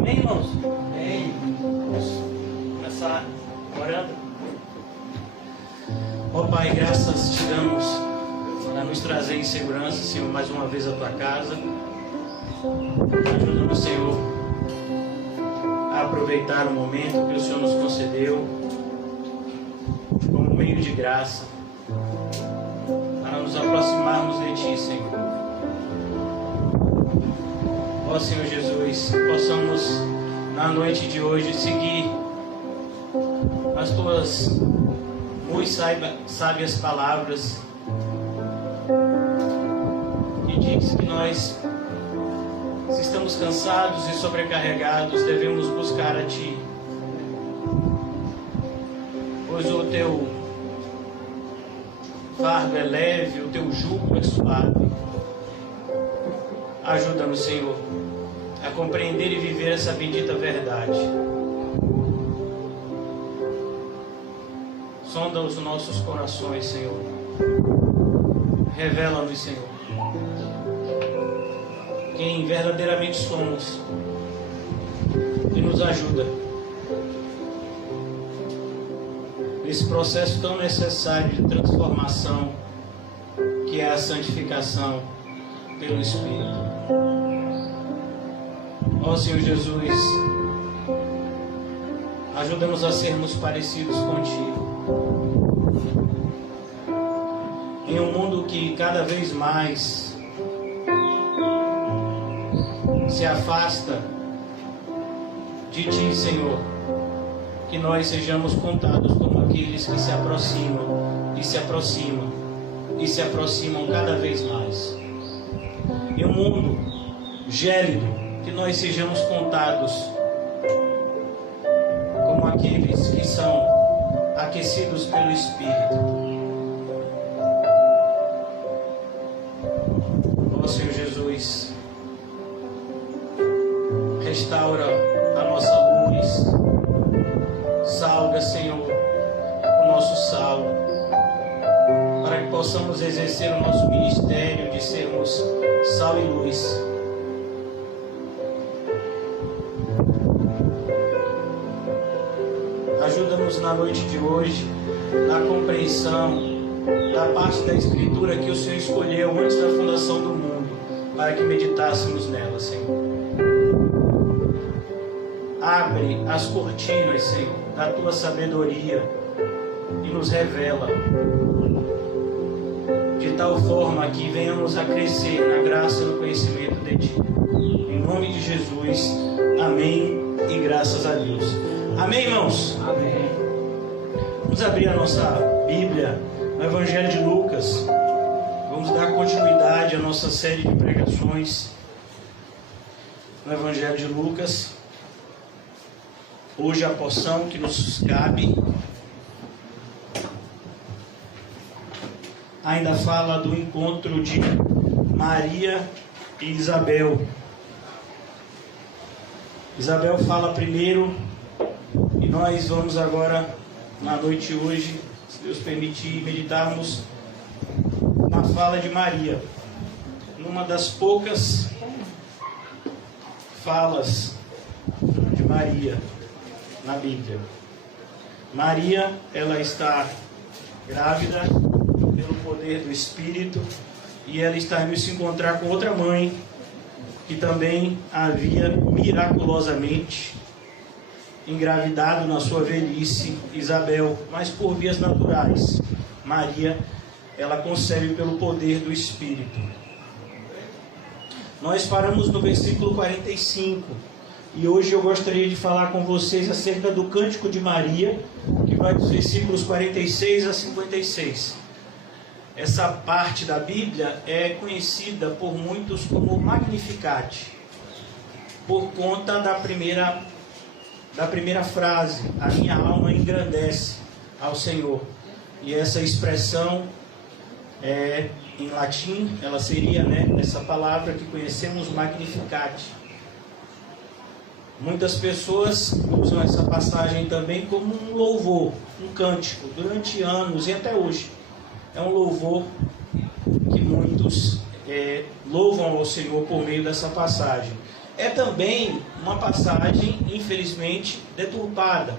Amém, irmãos? Amém. Vamos começar orando. Ó Pai, graças te damos por nos trazer em segurança, Senhor, mais uma vez a tua casa. Ajuda-nos, Senhor, a aproveitar o momento que o Senhor nos concedeu como meio de graça para nos aproximarmos de ti, Senhor. Ó Senhor Jesus, possamos na noite de hoje seguir as tuas muito sábias palavras que diz que nós, se estamos cansados e sobrecarregados, devemos buscar a ti, pois o teu fardo é leve, o teu jugo é suave. Ajuda-nos, Senhor, a compreender e viver essa bendita verdade. Sonda os nossos corações, Senhor. Revela-nos, Senhor, quem verdadeiramente somos, e nos ajuda nesse processo tão necessário de transformação que é a santificação pelo Espírito. Ó Senhor Jesus, ajuda-nos a sermos parecidos contigo. Em um mundo que cada vez mais se afasta de ti, Senhor, que nós sejamos contados como aqueles que se aproximam e se aproximam e se aproximam cada vez mais. Em um mundo gélido, que nós sejamos contados como aqueles que são aquecidos pelo Espírito. Ó Senhor Jesus, restaura a nossa luz, salga, Senhor, o nosso sal, para que possamos exercer o nosso ministério de sermos sal e luz. Ajuda-nos na noite de hoje, na compreensão da parte da Escritura que o Senhor escolheu antes da fundação do mundo, para que meditássemos nela, Senhor. Abre as cortinas, Senhor, da Tua sabedoria e nos revela, de tal forma que venhamos a crescer na graça e no conhecimento de Ti. Em nome de Jesus, amém e graças a Deus. Amém, irmãos? Amém. Vamos abrir a nossa Bíblia no Evangelho de Lucas. Vamos dar continuidade à nossa série de pregações no Evangelho de Lucas. Hoje a porção que nos cabe ainda fala do encontro de Maria e Isabel. Isabel fala primeiro e nós vamos agora, na noite de hoje, se Deus permitir, meditarmos na fala de Maria, numa das poucas falas de Maria na Bíblia. Maria, ela está grávida pelo poder do Espírito e ela está indo se encontrar com outra mãe que também havia miraculosamente engravidado na sua velhice, Isabel, mas por vias naturais. Maria, ela concebe pelo poder do Espírito. Nós paramos no versículo 45 e hoje eu gostaria de falar com vocês acerca do Cântico de Maria, que vai dos versículos 46 a 56. Essa parte da Bíblia é conhecida por muitos como Magnificat, por conta da primeira frase: a minha alma engrandece ao Senhor. E essa expressão em latim, ela seria, essa palavra que conhecemos, Magnificat. Muitas pessoas usam essa passagem também como um louvor, um cântico, durante anos e até hoje. É um louvor que muitos louvam ao Senhor por meio dessa passagem. é também uma passagem, infelizmente, deturpada,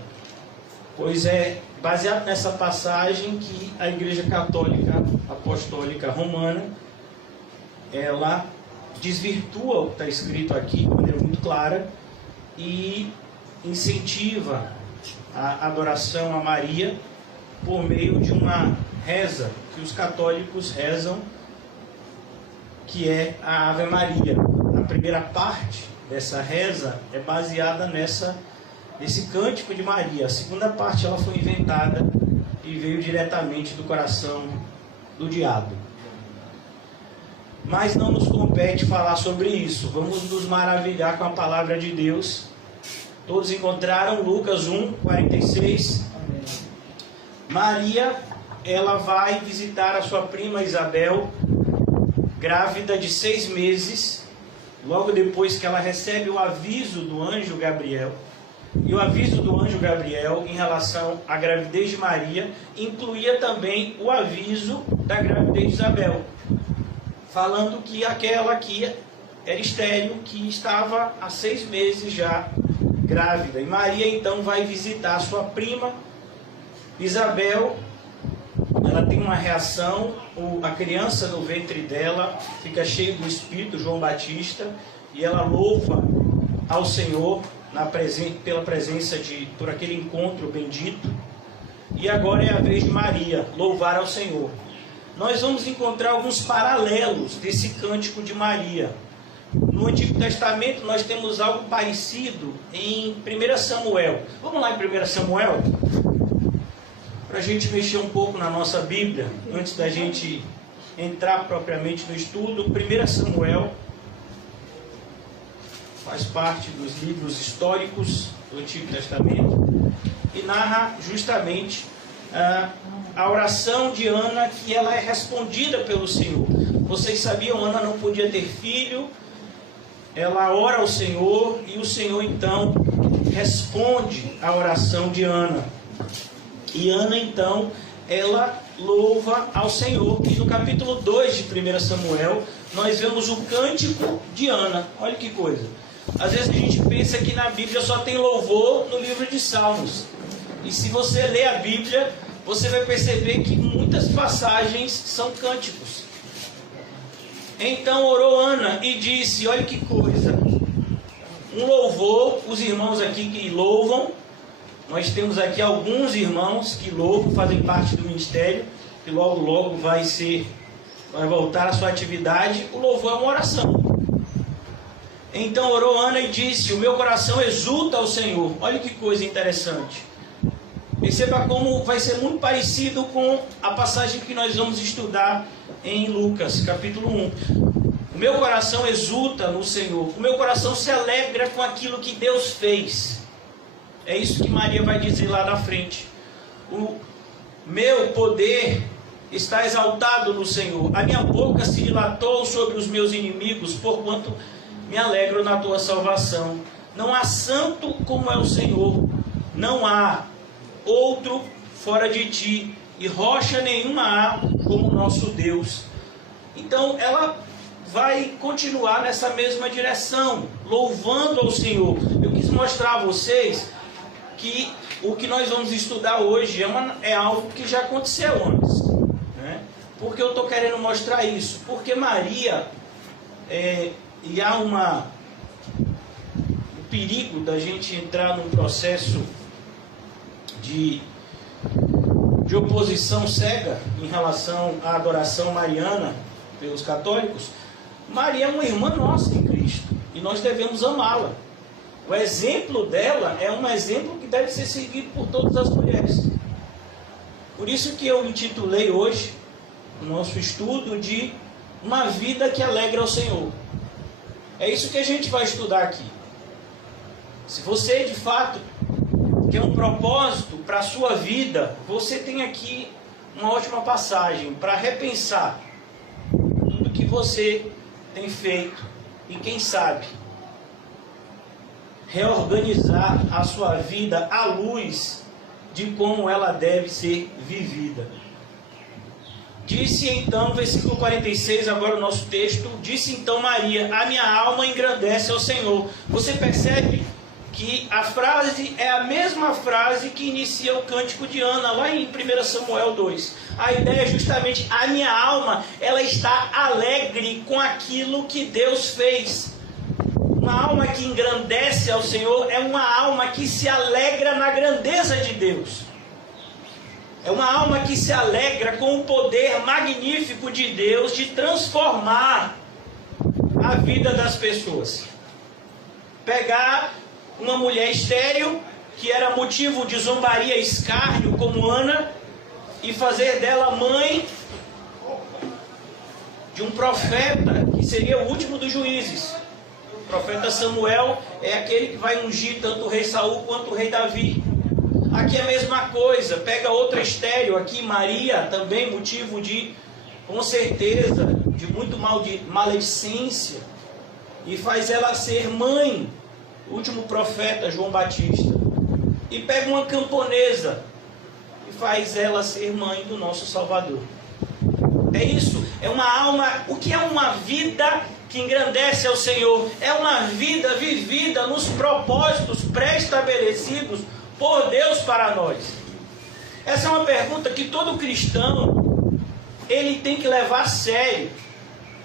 pois é baseado nessa passagem que a Igreja Católica Apostólica Romana, ela desvirtua o que está escrito aqui de maneira muito clara e incentiva a adoração a Maria por meio de uma reza que os católicos rezam, que é a Ave Maria. A primeira parte dessa reza é baseada nesse cântico de Maria. A segunda parte ela foi inventada e veio diretamente do coração do diabo. Mas não nos compete falar sobre isso. Vamos nos maravilhar com a palavra de Deus. Todos encontraram Lucas 1:46. Maria, ela vai visitar a sua prima Isabel, grávida de 6 meses, logo depois que ela recebe o aviso do anjo Gabriel. E o aviso do anjo Gabriel em relação à gravidez de Maria incluía também o aviso da gravidez de Isabel, falando que aquela que era estéril, que estava há 6 meses já grávida. E Maria então vai visitar a sua prima Isabel. Ela tem uma reação, a criança no ventre dela fica cheia do Espírito, João Batista, e ela louva ao Senhor pela presença por aquele encontro bendito. E agora é a vez de Maria louvar ao Senhor. Nós vamos encontrar alguns paralelos desse cântico de Maria. No Antigo Testamento nós temos algo parecido em 1 Samuel. Vamos lá em 1 Samuel? Para a gente mexer um pouco na nossa Bíblia, antes da gente entrar propriamente no estudo. 1 Samuel faz parte dos livros históricos do Antigo Testamento e narra justamente a oração de Ana, que ela é respondida pelo Senhor. Vocês sabiam, Ana não podia ter filho, ela ora ao Senhor e o Senhor então responde a oração de Ana. E Ana então, ela louva ao Senhor. E no capítulo 2 de 1 Samuel, nós vemos o cântico de Ana. Olha que coisa. Às vezes a gente pensa que na Bíblia só tem louvor no livro de Salmos. E se você ler a Bíblia, você vai perceber que muitas passagens são cânticos. Então orou Ana e disse, olha que coisa, um louvor, os irmãos aqui que louvam, nós temos aqui alguns irmãos que louvam, fazem parte do ministério, que logo vai voltar à sua atividade. O louvor é uma oração. Então orou Ana e disse, o meu coração exulta ao Senhor. Olha que coisa interessante. Perceba como vai ser muito parecido com a passagem que nós vamos estudar em Lucas, capítulo 1. O meu coração exulta no Senhor. O meu coração se alegra com aquilo que Deus fez. É isso que Maria vai dizer lá na frente. O meu poder está exaltado no Senhor. A minha boca se dilatou sobre os meus inimigos, porquanto me alegro na tua salvação. Não há santo como é o Senhor. Não há outro fora de ti. E rocha nenhuma há como o nosso Deus. Então ela vai continuar nessa mesma direção, louvando ao Senhor. Eu quis mostrar a vocês que o que nós vamos estudar hoje é algo que já aconteceu antes, né? Porque eu estou querendo mostrar isso? Porque Maria, e há o perigo da gente entrar num processo de oposição cega em relação à adoração mariana pelos católicos. Maria é uma irmã nossa em Cristo e nós devemos amá-la. O exemplo dela é um exemplo que deve ser seguido por todas as mulheres. Por isso que eu intitulei hoje o nosso estudo de Uma Vida que Alegra ao Senhor. É isso que a gente vai estudar aqui. Se você de fato quer um propósito para a sua vida, você tem aqui uma ótima passagem para repensar tudo que você tem feito e quem sabe reorganizar a sua vida à luz de como ela deve ser vivida. Disse então, versículo 46, agora o nosso texto, disse então Maria, a minha alma engrandece ao Senhor. Você percebe que a frase é a mesma frase que inicia o cântico de Ana, lá em 1 Samuel 2. A ideia é justamente, a minha alma, ela está alegre com aquilo que Deus fez. Uma alma que engrandece ao Senhor é uma alma que se alegra na grandeza de Deus. É uma alma que se alegra com o poder magnífico de Deus de transformar a vida das pessoas. Pegar uma mulher estéril, que era motivo de zombaria e escárnio, como Ana, e fazer dela mãe de um profeta, que seria o último dos juízes. O profeta Samuel é aquele que vai ungir tanto o rei Saul quanto o rei Davi. Aqui é a mesma coisa, pega outra estéril, aqui Maria, também motivo de, com certeza, de muito mal de maledicência, e faz ela ser mãe, o último profeta João Batista. E pega uma camponesa e faz ela ser mãe do nosso Salvador. É isso, é uma alma. O que é uma vida que engrandece ao Senhor? É uma vida vivida nos propósitos pré-estabelecidos por Deus para nós. Essa é uma pergunta que todo cristão ele tem que levar a sério,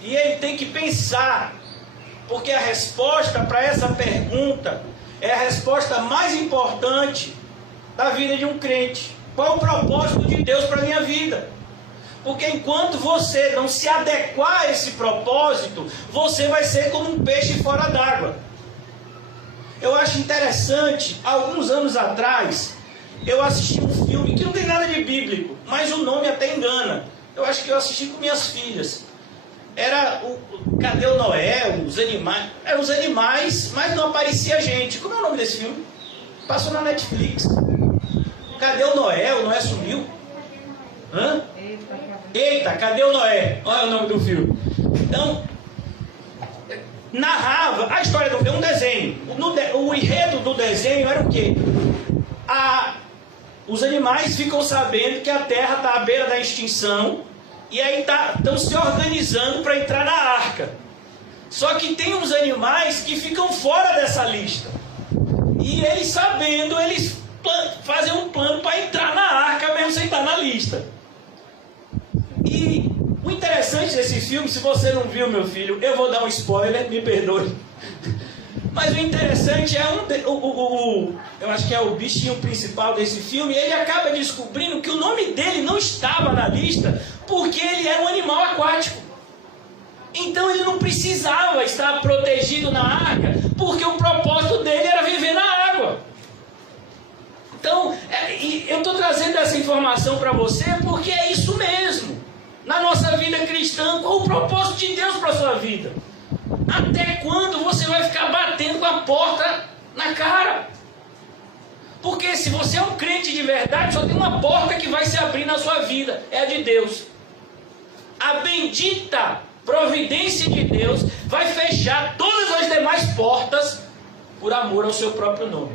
e ele tem que pensar, porque a resposta para essa pergunta é a resposta mais importante da vida de um crente. Qual é o propósito de Deus para a minha vida? Porque enquanto você não se adequar a esse propósito, você vai ser como um peixe fora d'água. Eu acho interessante, alguns anos atrás, eu assisti um filme que não tem nada de bíblico, mas o nome até engana. Eu acho que eu assisti com minhas filhas. Era o Cadê o Noé, os animais. Eram os animais, mas não aparecia gente. Como é o nome desse filme? Passou na Netflix. Cadê o Noé? O Noé sumiu. Hã? Eita, cadê o Noé? Olha o nome do filme. Então, narrava a história do filme, um desenho. O enredo do desenho era o quê? Os animais ficam sabendo que a Terra está à beira da extinção, e aí estão se organizando para entrar na arca. Só que tem uns animais que ficam fora dessa lista. E eles sabendo, eles fazem um plano para entrar na arca mesmo sem estar na lista. E o interessante desse filme, se você não viu, meu filho, eu vou dar um spoiler, me perdoe. Mas o interessante é eu acho que é o bichinho principal desse filme, ele acaba descobrindo que o nome dele não estava na lista porque ele era um animal aquático. Então ele não precisava estar protegido na arca, porque o propósito dele era viver na água. Então, eu estou trazendo essa informação para você porque é isso mesmo. Na nossa vida cristã, qual o propósito de Deus para a sua vida? Até quando você vai ficar batendo com a porta na cara? Porque se você é um crente de verdade, só tem uma porta que vai se abrir na sua vida, é a de Deus. A bendita providência de Deus vai fechar todas as demais portas por amor ao seu próprio nome.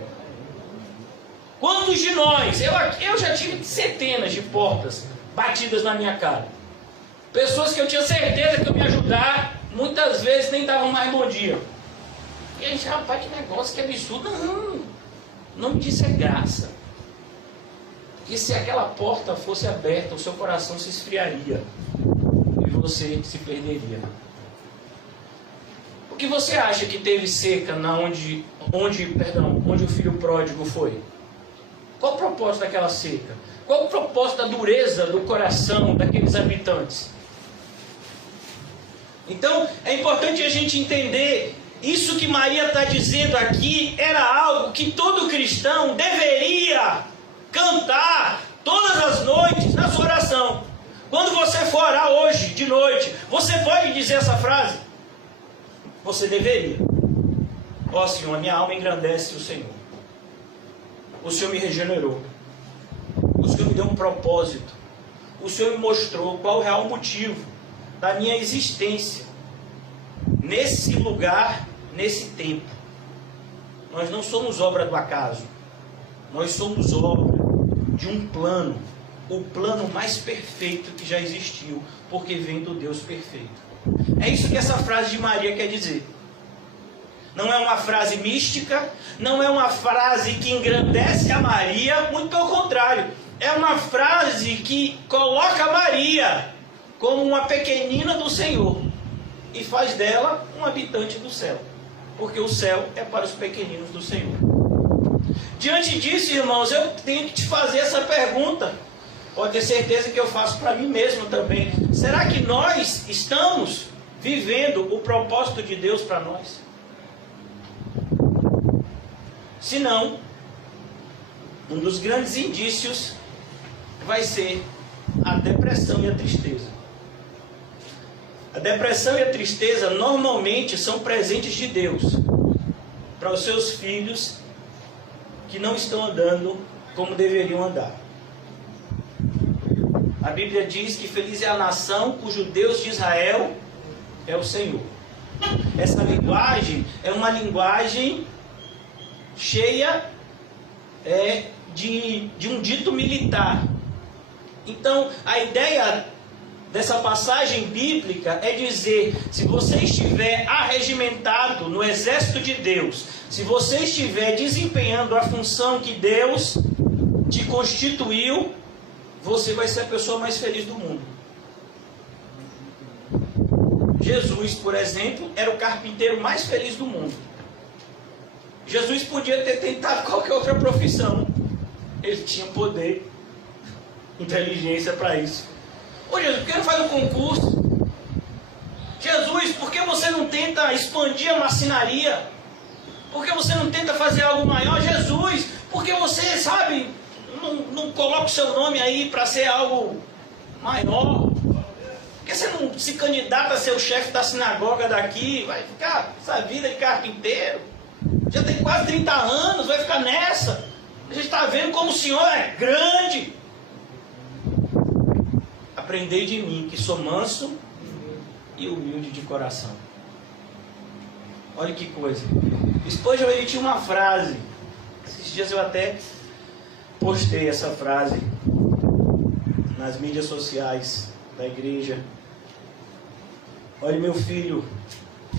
Quantos de nós, eu já tive centenas de portas batidas na minha cara. Pessoas que eu tinha certeza que eu me ajudar, muitas vezes nem davam mais bom dia. E a gente, rapaz, que negócio, que absurdo. Não, o nome disso é graça. Porque se aquela porta fosse aberta, o seu coração se esfriaria e você se perderia. O que você acha que teve seca onde o filho pródigo foi? Qual o propósito daquela seca? Qual o propósito da dureza do coração daqueles habitantes? Então, é importante a gente entender, isso que Maria está dizendo aqui, era algo que todo cristão deveria cantar todas as noites na sua oração. Quando você for orar hoje, de noite, você pode dizer essa frase? Você deveria. Ó Senhor, a minha alma engrandece o Senhor. O Senhor me regenerou. O Senhor me deu um propósito. O Senhor me mostrou qual o real motivo da minha existência nesse lugar, nesse tempo. Nós não somos obra do acaso. Nós somos obra de um plano o plano mais perfeito que já existiu, porque vem do Deus perfeito. É isso que essa frase de Maria quer dizer. Não é uma frase mística, não é uma frase que engrandece a Maria, muito pelo contrário. É uma frase que coloca Maria como uma pequenina do Senhor e faz dela um habitante do céu, porque o céu é para os pequeninos do Senhor. Diante disso, irmãos, eu tenho que te fazer essa pergunta. Pode ter certeza que eu faço para mim mesmo também. Será que nós estamos vivendo o propósito de Deus para nós? Se não, um dos grandes indícios vai ser a depressão e a tristeza. A depressão e a tristeza normalmente são presentes de Deus para os seus filhos que não estão andando como deveriam andar. A Bíblia diz que feliz é a nação cujo Deus de Israel é o Senhor. Essa linguagem é uma linguagem cheia de um dito militar. Então, a ideia dessa passagem bíblica é dizer: se você estiver arregimentado no exército de Deus, se você estiver desempenhando a função que Deus te constituiu, você vai ser a pessoa mais feliz do mundo. Jesus, por exemplo, era o carpinteiro mais feliz do mundo. Jesus podia ter tentado qualquer outra profissão. Ele tinha poder, inteligência para isso. Ô Jesus, por que não faz um concurso? Jesus, por que você não tenta expandir a marcenaria? Por que você não tenta fazer algo maior? Jesus, por que você, sabe, não coloca o seu nome aí para ser algo maior? Por que você não se candidata a ser o chefe da sinagoga daqui? Vai ficar essa vida de carpinteiro? Já tem quase 30 anos, vai ficar nessa? A gente está vendo como o Senhor é grande. Aprendei de mim, que sou manso e humilde de coração. Olha que coisa. Spurgeon, ele tinha uma frase. Esses dias eu até postei essa frase nas mídias sociais da igreja. Olha, meu filho,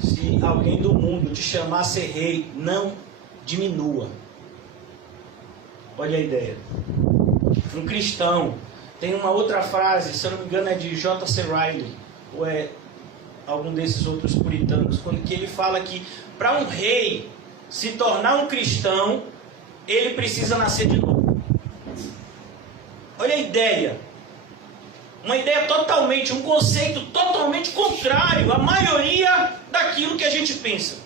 se alguém do mundo te chamar a ser rei, não diminua. Olha a ideia. Um cristão. Tem uma outra frase, se eu não me engano é de J.C. Riley, ou é algum desses outros puritanos, quando que ele fala que para um rei se tornar um cristão, ele precisa nascer de novo. Olha a ideia. Uma ideia totalmente, um conceito totalmente contrário à maioria daquilo que a gente pensa.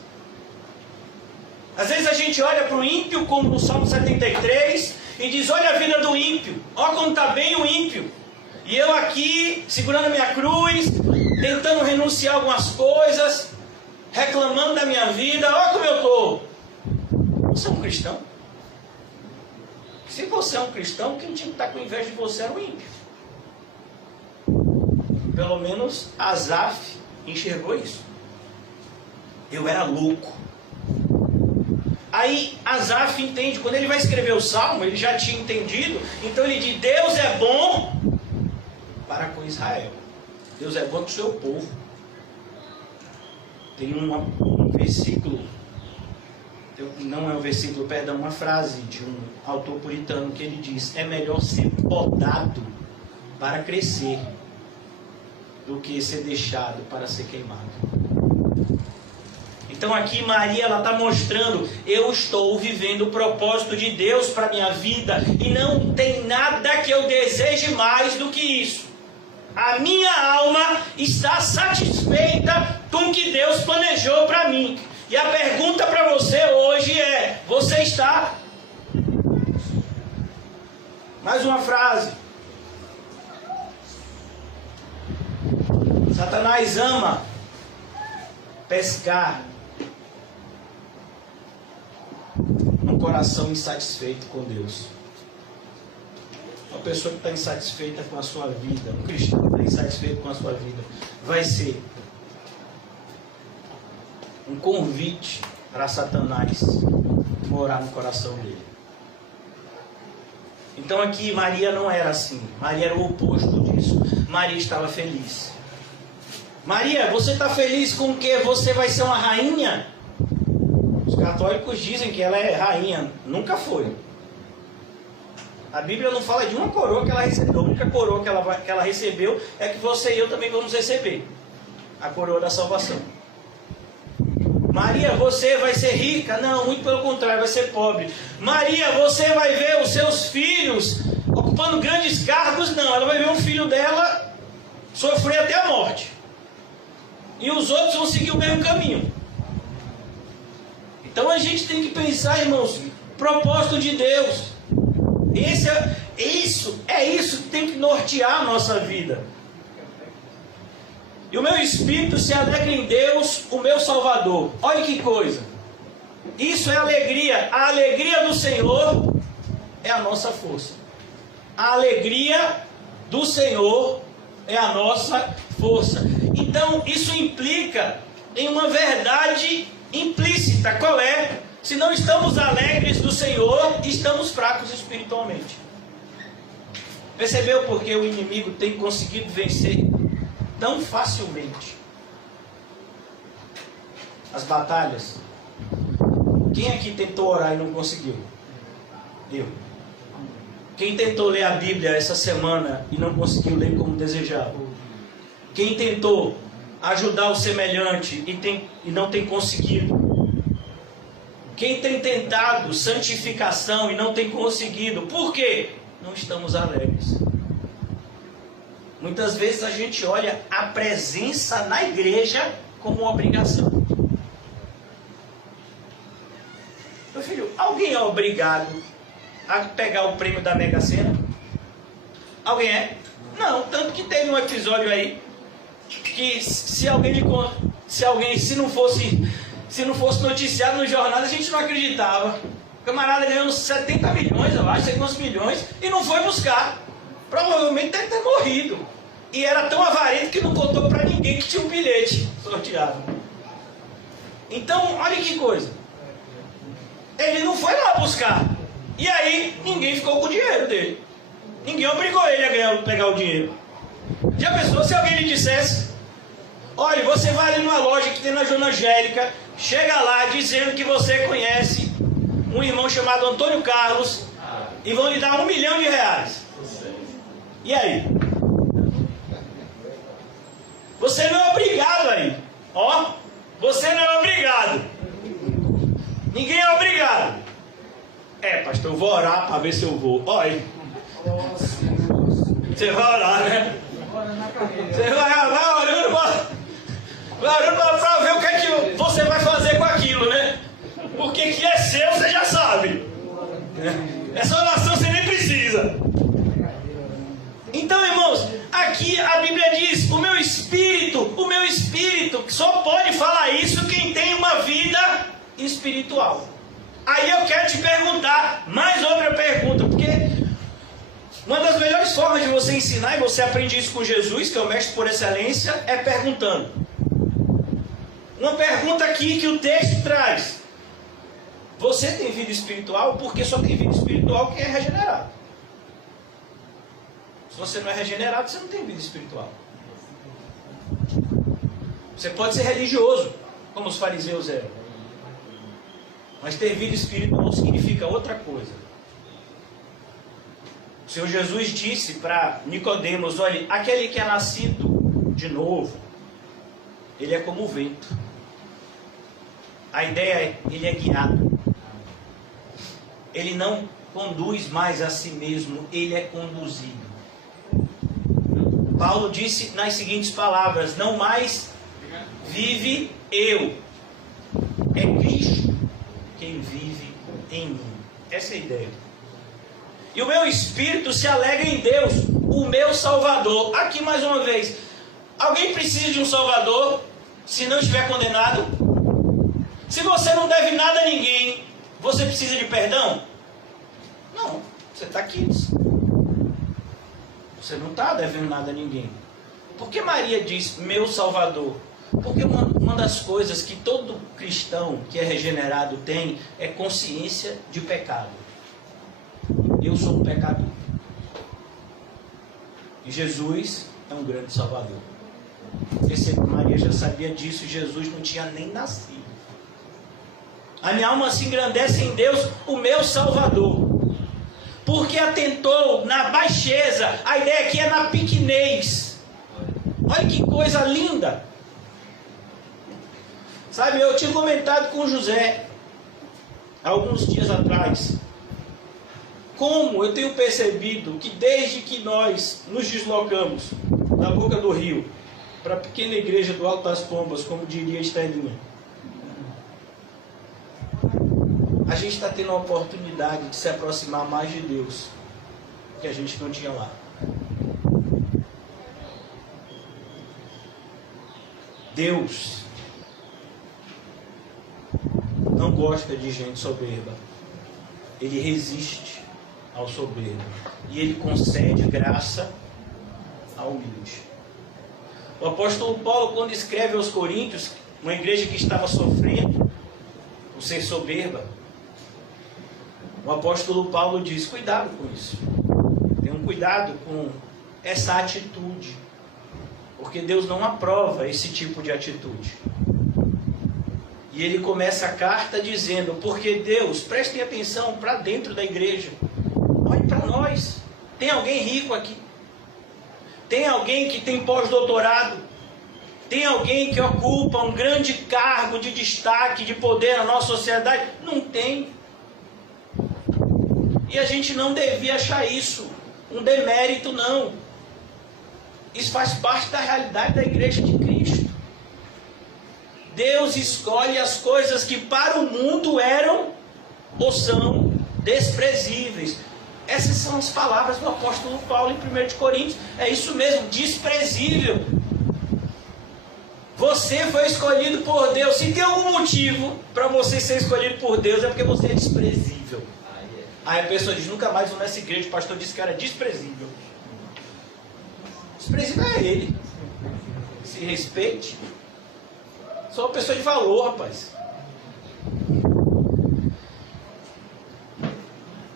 Às vezes a gente olha para o ímpio, como no Salmo 73, e diz: olha a vida do ímpio, olha como está bem o ímpio. E eu aqui, segurando a minha cruz, tentando renunciar a algumas coisas, reclamando da minha vida, olha como eu estou. Você é um cristão? Se você é um cristão, quem tinha que estar com inveja de você era o ímpio. Pelo menos Asaf enxergou isso. Eu era louco. Aí Asaf entende, quando ele vai escrever o Salmo, ele já tinha entendido, então ele diz: Deus é bom para com Israel. Deus é bom com o seu povo. Tem um versículo, não é um versículo, perdão, uma frase de um autor puritano que ele diz: é melhor ser podado para crescer do que ser deixado para ser queimado. Então aqui Maria, ela está mostrando: eu estou vivendo o propósito de Deus para a minha vida, e não tem nada que eu deseje mais do que isso. A minha alma está satisfeita com o que Deus planejou para mim. E a pergunta para você hoje é: você está? Mais uma frase. Satanás ama pescar um coração insatisfeito com Deus. Uma pessoa que está insatisfeita com a sua vida, um cristão que está insatisfeito com a sua vida, vai ser um convite para Satanás morar no coração dele. Então aqui Maria não era assim. Maria era o oposto disso. Maria estava feliz. Maria, você está feliz com o que? Você vai ser uma rainha? Os católicos dizem que ela é rainha. Nunca foi. A Bíblia não fala de uma coroa que ela recebeu. A única coroa que ela recebeu é que você e eu também vamos receber. A coroa da salvação. Maria, você vai ser rica? Não, muito pelo contrário, vai ser pobre. Maria, você vai ver os seus filhos ocupando grandes cargos? Não, ela vai ver um filho dela sofrer até a morte. E os outros vão seguir o mesmo caminho. Então a gente tem que pensar, irmãos, propósito de Deus. Isso que tem que nortear a nossa vida. E o meu espírito se alegra em Deus, o meu Salvador. Olha que coisa. Isso é alegria. A alegria do Senhor é a nossa força. A alegria do Senhor é a nossa força. Então isso implica em uma verdade implícita. Qual é? Se não estamos alegres do Senhor, estamos fracos espiritualmente. Percebeu porque o inimigo tem conseguido vencer tão facilmente as batalhas? Quem aqui tentou orar e não conseguiu? Eu. Quem tentou ler a Bíblia essa semana e não conseguiu ler como desejava? Quem tentou ajudar o semelhante e não tem conseguido? Quem tem tentado santificação e não tem conseguido? Por quê? Não estamos alegres. Muitas vezes a gente olha a presença na igreja como uma obrigação. Meu filho, alguém é obrigado a pegar o prêmio da Mega Sena? Alguém é? Não, tanto que teve um episódio aí que se não fosse noticiado no jornal, a gente não acreditava. O camarada ganhou uns 70 milhões, eu acho, sei quantos milhões, e não foi buscar. Provavelmente deve ter morrido. E era tão avarento que não contou para ninguém que tinha um bilhete sorteado. Então, olha que coisa. Ele não foi lá buscar. E aí, ninguém ficou com o dinheiro dele. Ninguém obrigou ele a pegar o dinheiro. Já pensou se alguém lhe dissesse: olha, você vai ali numa loja que tem na Zona Angélica, chega lá dizendo que você conhece um irmão chamado Antônio Carlos e vão lhe dar R$1 milhão. E aí? Você não é obrigado aí. Ó, você não é obrigado. Ninguém é obrigado. É, pastor, eu vou orar para ver se eu vou. Olha. Você vai orar, né? Você vai orando para ver o que é que você vai fazer com aquilo, né? Porque que é seu, você já sabe. Essa oração você nem precisa. Então, irmãos, aqui a Bíblia diz: o meu espírito, só pode falar isso quem tem uma vida espiritual. Aí eu quero te perguntar mais outra pergunta, porque uma das melhores formas de você ensinar, e você aprende isso com Jesus, que é o mestre por excelência, é perguntando. Uma pergunta aqui que o texto traz: você tem vida espiritual? Porque só tem vida espiritual quem é regenerado. Se você não é regenerado, você não tem vida espiritual. Você pode ser religioso, como os fariseus eram, mas ter vida espiritual significa outra coisa. O Senhor Jesus disse para Nicodemos: olha, aquele que é nascido de novo, ele é como o vento. A ideia é, ele é guiado. Ele não conduz mais a si mesmo, ele é conduzido. Paulo disse nas seguintes palavras: não mais vive eu, é Cristo quem vive em mim. Essa é a ideia. E o meu espírito se alegra em Deus, o meu Salvador. Aqui mais uma vez, alguém precisa de um Salvador se não estiver condenado? Se você não deve nada a ninguém, você precisa de perdão? Não, você está aqui. Você não está devendo nada a ninguém. Por que Maria diz meu Salvador? Porque uma das coisas que todo cristão que é regenerado tem é consciência de pecado. Eu sou um pecador. E Jesus é um grande Salvador. Perceba, Maria já sabia disso e Jesus não tinha nem nascido. A minha alma se engrandece em Deus, o meu Salvador. Porque atentou na baixeza. A ideia aqui é na pequenez. Olha que coisa linda. Sabe, eu tinha comentado com o José alguns dias atrás como eu tenho percebido que desde que nós nos deslocamos da boca do rio para a pequena igreja do Alto das Pombas, como diria Estelinha, a gente está tendo a oportunidade de se aproximar mais de Deus que a gente não tinha lá. Deus não gosta de gente soberba. Ele resiste ao soberbo. E ele concede graça ao humilde. O apóstolo Paulo, quando escreve aos Coríntios, uma igreja que estava sofrendo por ser soberba, o apóstolo Paulo diz: cuidado com isso. Tenham cuidado com essa atitude. Porque Deus não aprova esse tipo de atitude. E ele começa a carta dizendo: porque Deus, prestem atenção para dentro da igreja. Olhe para nós. Tem alguém rico aqui? Tem alguém que tem pós-doutorado? Tem alguém que ocupa um grande cargo de destaque, de poder na nossa sociedade? Não tem. E a gente não devia achar isso um demérito, não. Isso faz parte da realidade da igreja de Cristo. Deus escolhe as coisas que para o mundo eram ou são desprezíveis. Essas são as palavras do apóstolo Paulo em 1 de Coríntios. É isso mesmo, desprezível. Você foi escolhido por Deus. Se tem algum motivo para você ser escolhido por Deus, é porque você é desprezível. Aí a pessoa diz: nunca mais vou nessa igreja, o pastor disse que era desprezível. Desprezível é ele. Se respeite. Sou uma pessoa de valor, rapaz.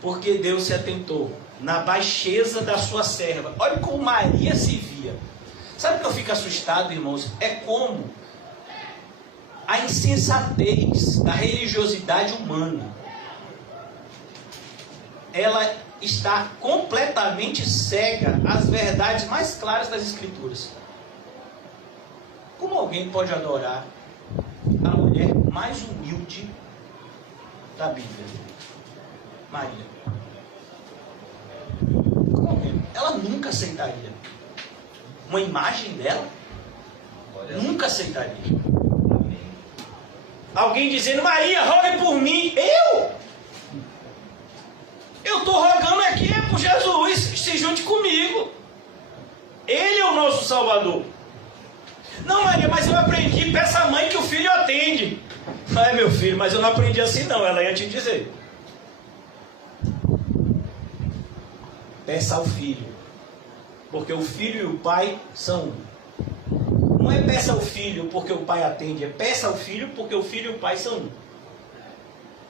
Porque Deus se atentou na baixeza da sua serva. Olha como Maria se via. Sabe o que eu fico assustado, irmãos? É como a insensatez da religiosidade humana, ela está completamente cega às verdades mais claras das Escrituras. Como alguém pode adorar a mulher mais humilde da Bíblia? Maria. Como alguém? Ela nunca aceitaria uma imagem dela. Nunca aceitaria. Alguém dizendo: Maria, rogue por mim. Eu estou rogando aqui por Jesus, se junte comigo. Ele é o nosso Salvador. Não, Maria, mas eu aprendi, peça a mãe que o filho atende. Ai, meu filho, mas eu não aprendi assim não, ela ia te dizer. Peça ao filho, porque o filho e o pai são um. Não é peça ao filho porque o pai atende, é peça ao filho porque o filho e o pai são um.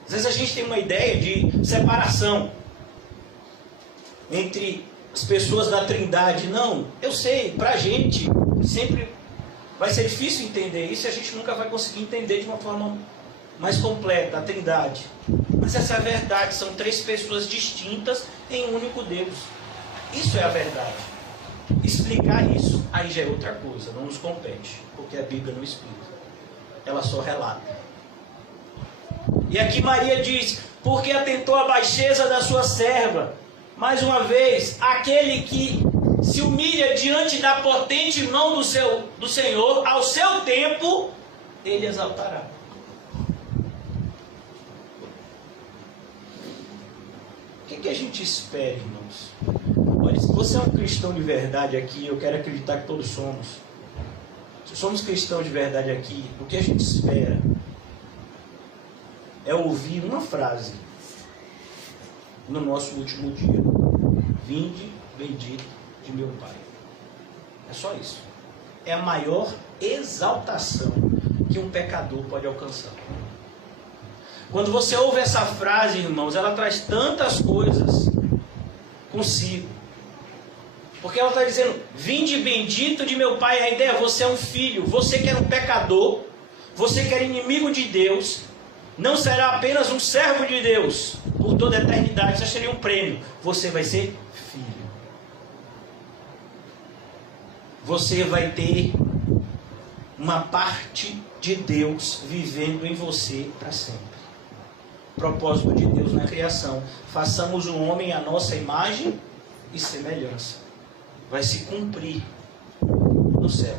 Às vezes a gente tem uma ideia de separação entre as pessoas da Trindade. Não, eu sei, pra gente sempre vai ser difícil entender isso, e a gente nunca vai conseguir entender de uma forma mais completa a Trindade. Mas essa é a verdade, são três pessoas distintas em um único Deus. Isso é a verdade. Explicar isso aí já é outra coisa, não nos compete, porque a Bíblia não explica, ela só relata. E aqui Maria diz: porque atentou à baixeza da sua serva. Mais uma vez, aquele que se humilha diante da potente mão do Senhor, ao seu tempo ele exaltará. O que a gente espera, irmãos? Olha, se você é um cristão de verdade aqui, eu quero acreditar que todos somos. Se somos cristãos de verdade aqui, o que a gente espera é ouvir uma frase no nosso último dia: vinde, bendito de meu Pai. É só isso. É a maior exaltação que um pecador pode alcançar. Quando você ouve essa frase, irmãos, ela traz tantas coisas consigo. Porque ela está dizendo, vinde bendito de meu Pai. A ideia, você é um filho, você que era um pecador, você que era inimigo de Deus, não será apenas um servo de Deus por toda a eternidade, isso seria um prêmio. Você vai ser filho. Você vai ter uma parte de Deus vivendo em você para sempre. O propósito de Deus na criação, façamos o homem à nossa imagem e semelhança, vai se cumprir no céu.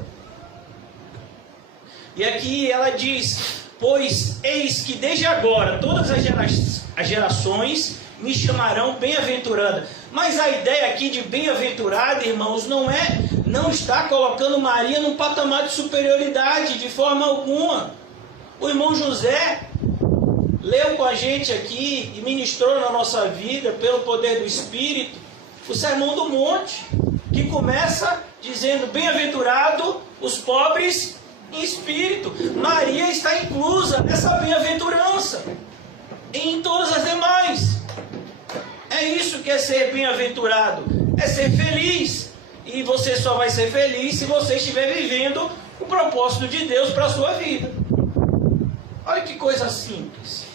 E aqui ela diz, pois eis que desde agora todas as gerações me chamarão bem-aventurada. Mas a ideia aqui de bem-aventurada, irmãos, não está colocando Maria num patamar de superioridade de forma alguma. O irmão José leu com a gente aqui e ministrou na nossa vida, pelo poder do Espírito, o Sermão do Monte, que começa dizendo, bem-aventurado os pobres em espírito. Maria está inclusa nessa bem-aventurança e em todas as demais. É isso que é ser bem-aventurado, é ser feliz. E você só vai ser feliz se você estiver vivendo o propósito de Deus para a sua vida. Olha que coisa simples.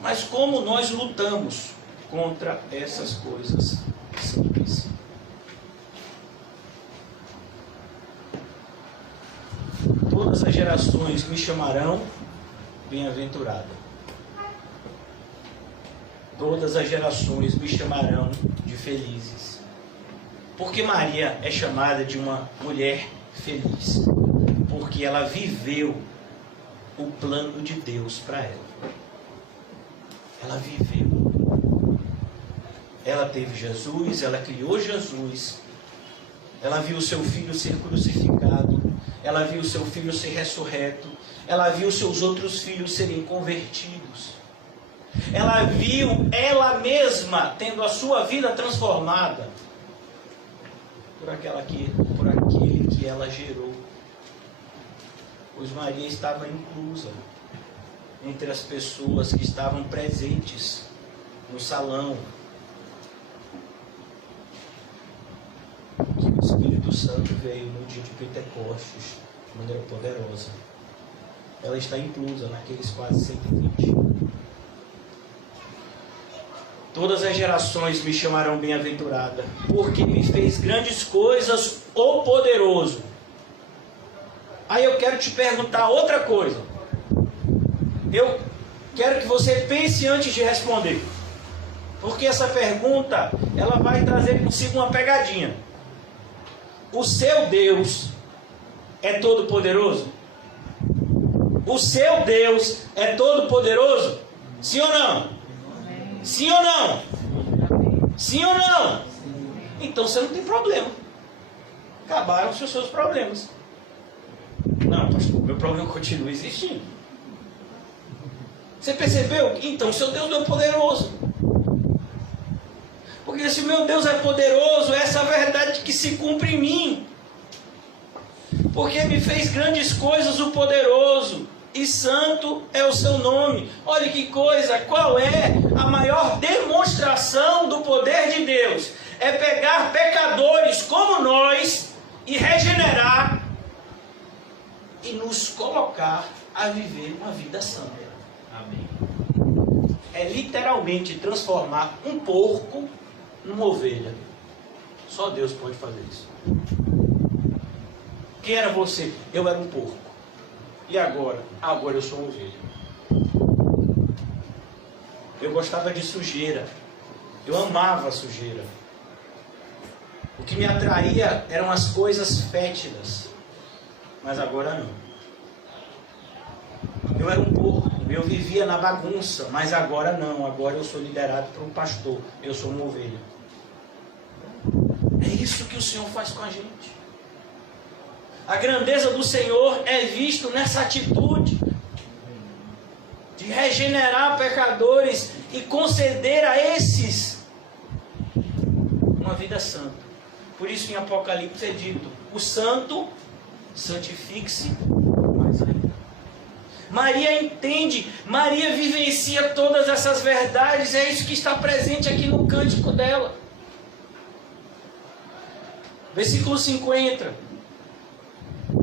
Mas como nós lutamos contra essas coisas simples. Todas as gerações me chamarão bem-aventurada. Todas as gerações me chamarão de felizes. Porque Maria é chamada de uma mulher feliz? Porque ela viveu o plano de Deus para ela. Ela viveu. Ela teve Jesus, ela criou Jesus. Ela viu seu filho ser crucificado. Ela viu seu filho ser ressurreto. Ela viu seus outros filhos serem convertidos. Ela viu ela mesma tendo a sua vida transformada por aquele que ela gerou. Pois Maria estava inclusa entre as pessoas que estavam presentes no salão. Que o Espírito Santo veio no dia de Pentecostes de maneira poderosa. Ela está inclusa naqueles quase 120. Todas as gerações me chamarão bem-aventurada, porque me fez grandes coisas o poderoso. Aí eu quero te perguntar outra coisa. Eu quero que você pense antes de responder. Porque essa pergunta, ela vai trazer consigo uma pegadinha. O seu Deus é todo poderoso? O seu Deus é todo poderoso? Sim ou não? Sim ou não? Sim ou não? Então você não tem problema. Acabaram-se os seus problemas. Não, pastor, meu problema continua existindo. Você percebeu? Então seu Deus é poderoso. Porque se meu Deus é poderoso, essa é a verdade que se cumpre em mim. Porque me fez grandes coisas o poderoso. E santo é o seu nome. Olha que coisa, qual é a maior demonstração do poder de Deus? É pegar pecadores como nós e regenerar e nos colocar a viver uma vida santa. Amém. É literalmente transformar um porco numa ovelha. Só Deus pode fazer isso. Quem era você? Eu era um porco. E agora? Agora eu sou uma ovelha. Eu gostava de sujeira. Eu amava a sujeira. O que me atraía eram as coisas fétidas. Mas agora não. Eu era um porco. Eu vivia na bagunça. Mas agora não. Agora eu sou liderado por um pastor. Eu sou uma ovelha. É isso que o Senhor faz com a gente. A grandeza do Senhor é visto nessa atitude de regenerar pecadores e conceder a esses uma vida santa. Por isso em Apocalipse é dito, o santo santifique-se mais ainda. Maria entende, Maria vivencia todas essas verdades, é isso que está presente aqui no cântico dela. Versículo 50.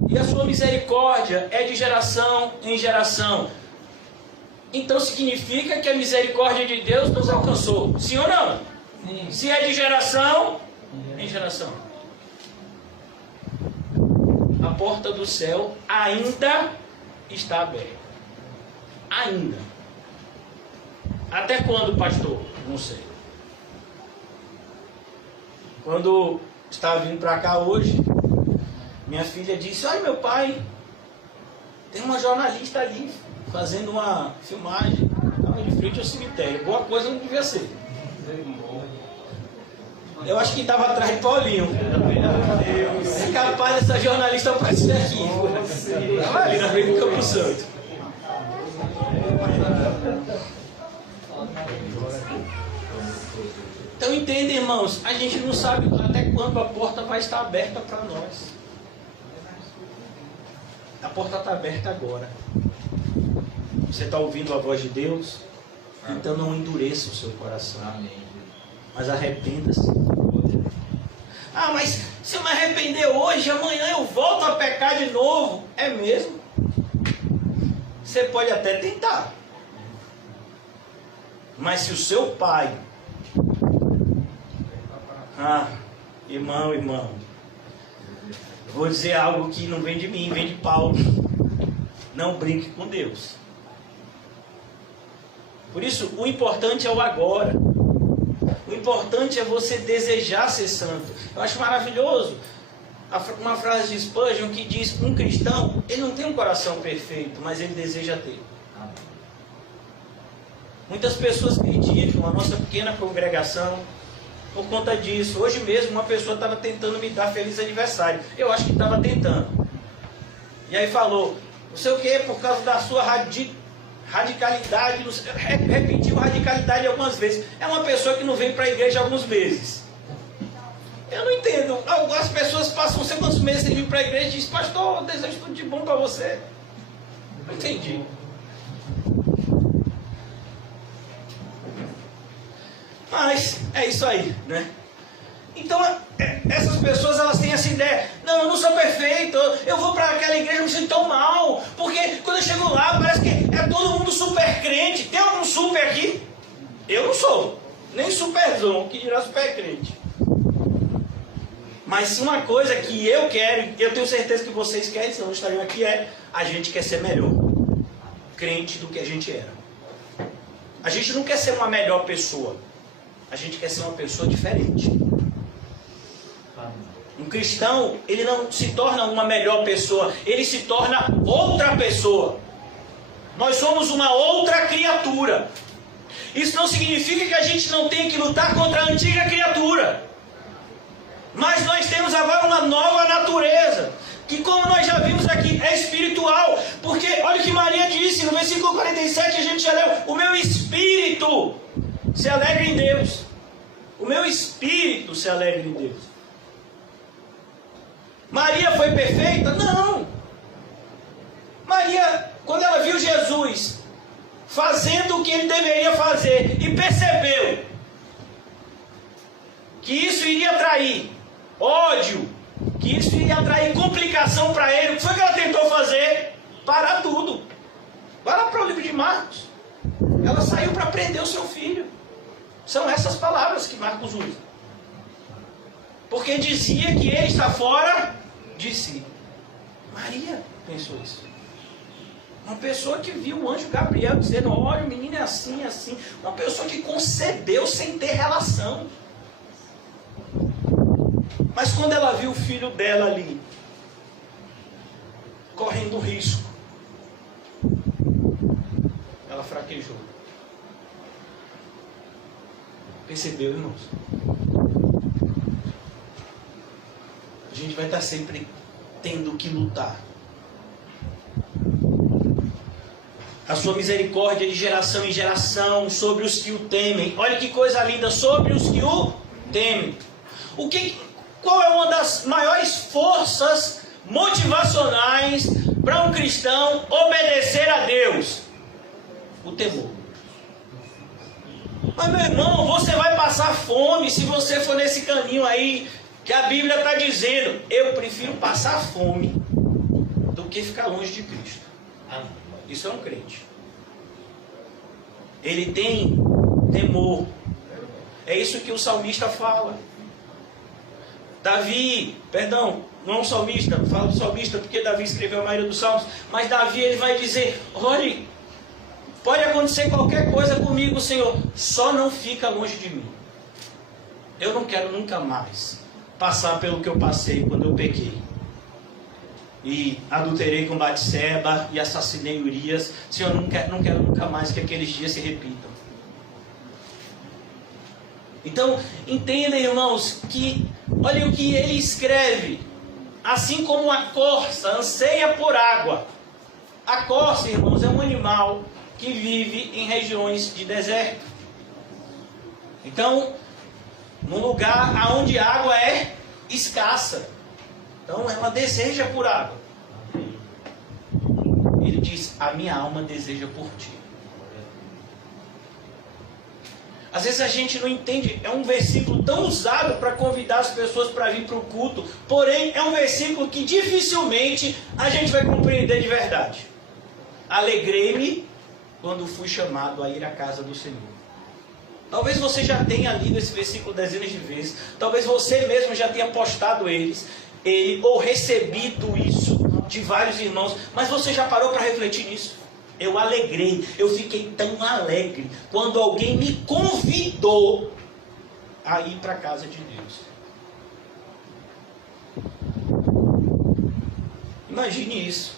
E a sua misericórdia é de geração em geração. Então significa que a misericórdia de Deus nos alcançou. Sim ou não? Sim. Se é de geração em geração. A porta do céu ainda está aberta. Ainda. Até quando, pastor? Não sei. Quando estava vindo para cá hoje, minha filha disse: olha, meu pai, tem uma jornalista ali fazendo uma filmagem. Estava de frente ao cemitério. Boa coisa não devia ser. Eu acho que estava atrás de Paulinho. É capaz dessa jornalista aparecer aqui. Estava ali na frente do Campo Santo. Então entendem, irmãos, a gente não sabe até quando a porta vai estar aberta para nós. A porta está aberta agora. Você está ouvindo a voz de Deus? Então não endureça o seu coração. Mas arrependa-se. Ah, mas se eu me arrepender hoje, amanhã eu volto a pecar de novo. É mesmo? Você pode até tentar. Mas se o seu pai... irmão, vou dizer algo que não vem de mim, vem de Paulo. Não brinque com Deus. Por isso, o importante é o agora. O importante é você desejar ser santo. Eu acho maravilhoso uma frase de Spurgeon que diz: um cristão, ele não tem um coração perfeito, mas ele deseja ter. Muitas pessoas criticam a nossa pequena congregação por conta disso. Hoje mesmo uma pessoa estava tentando me dar feliz aniversário. Eu acho que estava tentando. E aí falou, não sei o que, por causa da sua radicalidade. Repetiu radicalidade algumas vezes. É uma pessoa que não vem para a igreja há alguns meses. Eu não entendo. As pessoas passam não sei quantos meses sem vir para a igreja e dizem: pastor, eu desejo tudo de bom para você. Não entendi. Mas é isso aí, né? Então essas pessoas, elas têm essa ideia: não, eu não sou perfeito, eu vou para aquela igreja e me sinto tão mal, porque quando eu chego lá parece que é todo mundo super crente. Tem algum super aqui? Eu não sou, nem superzão, que dirá super crente. Mas uma coisa que eu quero, eu tenho certeza que vocês querem, senão não estariam aqui, a gente quer ser melhor crente do que a gente era. A gente não quer ser uma melhor pessoa, a gente quer ser uma pessoa diferente. Um cristão, ele não se torna uma melhor pessoa, ele se torna outra pessoa. Nós somos uma outra criatura. Isso não significa que a gente não tenha que lutar contra a antiga criatura. Mas nós temos agora uma nova natureza, que, como nós já vimos aqui, é espiritual. Porque olha o que Maria disse no versículo 47, a gente já leu: o meu espírito se alegra em Deus. O meu espírito se alegra em Deus. Maria foi perfeita? Não. Maria, quando ela viu Jesus fazendo o que ele deveria fazer e percebeu que isso iria atrair ódio, que isso iria atrair complicação para ele, o que foi que ela tentou fazer? Parar tudo. Vai lá para o livro de Marcos. Ela saiu para prender o seu filho. São essas palavras que Marcos usa. Porque dizia que ele está fora de si. Maria pensou isso. Uma pessoa que viu o anjo Gabriel dizendo: olha, o menino é assim, assim. Uma pessoa que concebeu sem ter relação. Mas quando ela viu o filho dela ali, correndo risco, ela fraquejou. Percebeu, irmãos? A gente vai estar sempre tendo que lutar. A sua misericórdia de geração em geração sobre os que o temem. Olha que coisa linda, sobre os que o temem. Qual é uma das maiores forças motivacionais para um cristão obedecer a Deus? O temor. Mas, meu irmão, você vai passar fome se você for nesse caminho aí Que a Bíblia está dizendo, eu prefiro passar fome do que ficar longe de Cristo. Isso é um crente. Ele tem temor. É isso que o salmista fala. Davi, perdão, não é um salmista, falo do salmista porque Davi escreveu a maioria dos salmos, mas Davi ele vai dizer, olhe, pode acontecer qualquer coisa comigo, Senhor, só não fica longe de mim. Eu não quero nunca mais passar pelo que eu passei quando eu pequei. E adulterei com Batseba e assassinei Urias. Senhor, não quero nunca mais que aqueles dias se repitam. Então, entendam, irmãos, que olha o que ele escreve. Assim como a corça anseia por água. A corça, irmãos, é um animal que vive em regiões de deserto. Então, num lugar onde a água é escassa. Então, ela deseja por água. Ele diz, a minha alma deseja por ti. Às vezes a gente não entende, é um versículo tão usado para convidar as pessoas para vir para o culto, porém é um versículo que dificilmente a gente vai compreender de verdade. Alegrei-me quando fui chamado a ir à casa do Senhor. Talvez você já tenha lido esse versículo dezenas de vezes, talvez você mesmo já tenha postado ele ou recebido isso de vários irmãos, mas você já parou para refletir nisso? Eu alegrei, eu fiquei tão alegre quando alguém me convidou a ir para a casa de Deus. Imagine isso,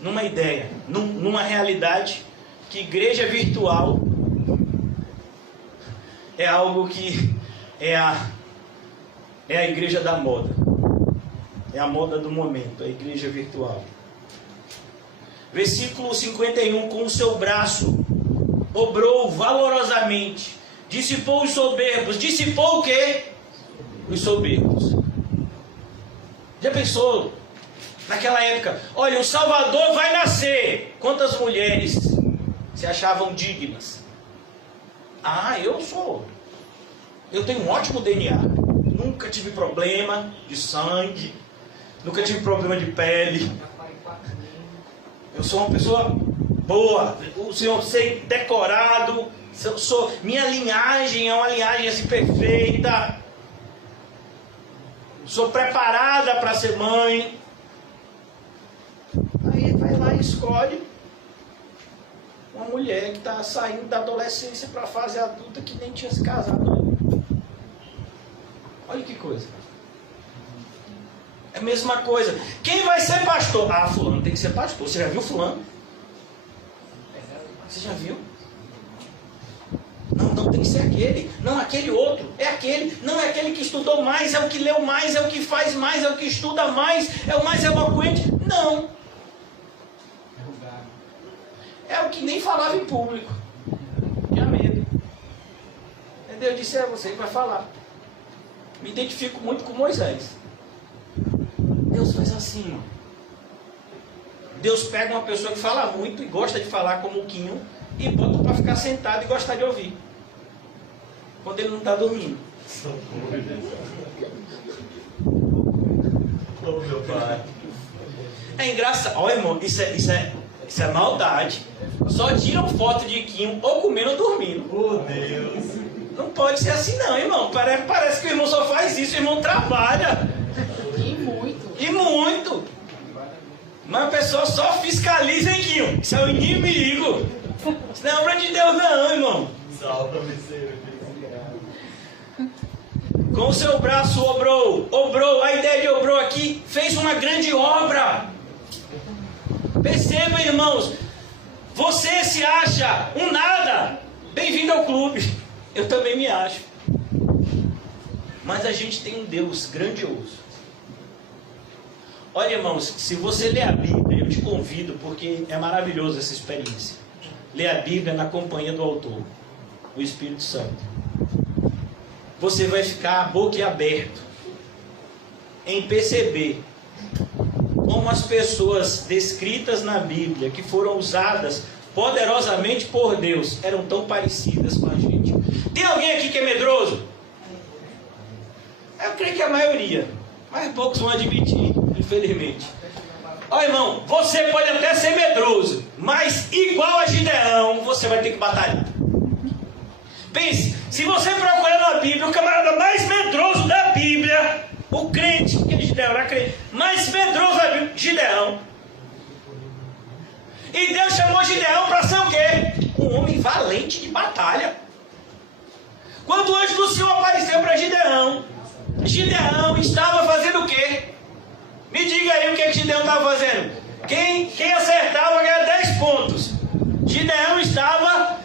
numa ideia, numa realidade, que igreja virtual é algo que é a igreja da moda. É a moda do momento, a igreja virtual. Versículo 51, com o seu braço obrou valorosamente, dissipou os soberbos. Dissipou o quê? Os soberbos. Já pensou? Naquela época, olha, o Salvador vai nascer. Quantas mulheres se achavam dignas? Ah, eu tenho um ótimo DNA. Nunca tive problema de sangue, nunca tive problema de pele. Eu sou uma pessoa boa, o Senhor sei decorado, minha linhagem é uma linhagem assim perfeita. Sou preparada para ser mãe. Aí vai lá e escolhe uma mulher que está saindo da adolescência para a fase adulta que nem tinha se casado ainda. Olha que coisa. É a mesma coisa. Quem vai ser pastor? Ah, fulano tem que ser pastor. Você já viu fulano? Você já viu? Não tem que ser aquele. Não, aquele outro. É aquele. Não, é aquele que estudou mais, é o que leu mais, é o que faz mais, é o que estuda mais, é o mais eloquente. Não. É o que nem falava em público. Tinha medo. Entendeu? Eu disse, você que vai falar. Me identifico muito com Moisés. Deus faz assim, ó. Deus pega uma pessoa que fala muito e gosta de falar como o Quinho e bota para ficar sentado e gostar de ouvir. Quando ele não está dormindo. Oh, meu pai. É engraçado. Olha, irmão, isso é maldade. Só tiram foto de Quinho ou comendo ou dormindo. Oh, Deus. Não pode ser assim não, irmão. Parece que o irmão só faz isso, o irmão trabalha. E muito. Mas a pessoa só fiscaliza, hein, Quinho? Isso é o inimigo. Isso não é obra de Deus não, irmão. Salva-me, Senhor. Com o seu braço obrou. A ideia de obrou aqui fez uma grande obra. Perceba, irmãos. Você se acha um nada. Bem-vindo ao clube. Eu também me acho. Mas a gente tem um Deus grandioso. Olha, irmãos, se você ler a Bíblia, eu te convido, porque é maravilhoso essa experiência. Ler a Bíblia na companhia do autor, o Espírito Santo. Você vai ficar boquiaberto em perceber como as pessoas descritas na Bíblia, que foram usadas poderosamente por Deus, eram tão parecidas com a gente. Tem alguém aqui que é medroso? Eu creio que a maioria, mas poucos vão admitir, infelizmente. Ó irmão, você pode até ser medroso, mas igual a Gideão, você vai ter que batalhar. Pense, se você procurar na Bíblia, o camarada mais medroso da Bíblia, o crente, porque Gideão era crente, mais medroso da Bíblia, Gideão. E Deus chamou Gideão para ser o quê? Um homem valente de batalha. Quando o anjo do Senhor apareceu para Gideão, Gideão estava fazendo o quê? Me diga aí o que Gideão estava fazendo. Quem acertava ganha 10 pontos. Gideão estava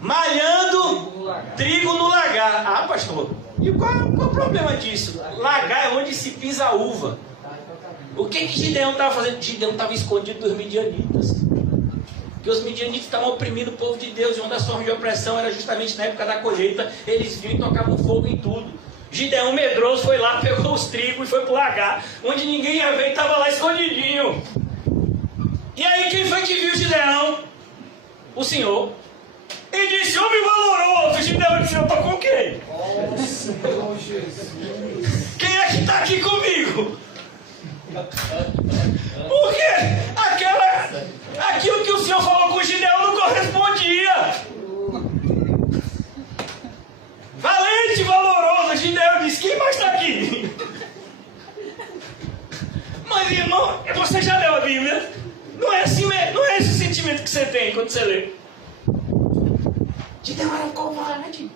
malhando trigo no lagar. Ah, pastor, e qual é o problema disso? Lagar é onde se pisa a uva. O que Gideão estava fazendo? Gideão estava escondido dos midianitas. Porque os midianitas estavam oprimindo o povo de Deus. E uma das formas de opressão era justamente na época da colheita. Eles vinham e tocavam fogo em tudo. Gideão medroso foi lá, pegou os trigos e foi para o lagar, onde ninguém ia ver, estava lá escondidinho. E aí quem foi que viu Gideão? O Senhor. E disse, homem valoroso. Gideão disse, eu estou com quem? Quem é que está aqui comigo? Porque aquilo que o Senhor falou com Gideão não correspondia. Valente, valoroso. Gideão disse, quem mais está aqui? Mas irmão, você já leu a Bíblia? Não é assim, não é esse sentimento que você tem quando você lê. Gideão era covarde.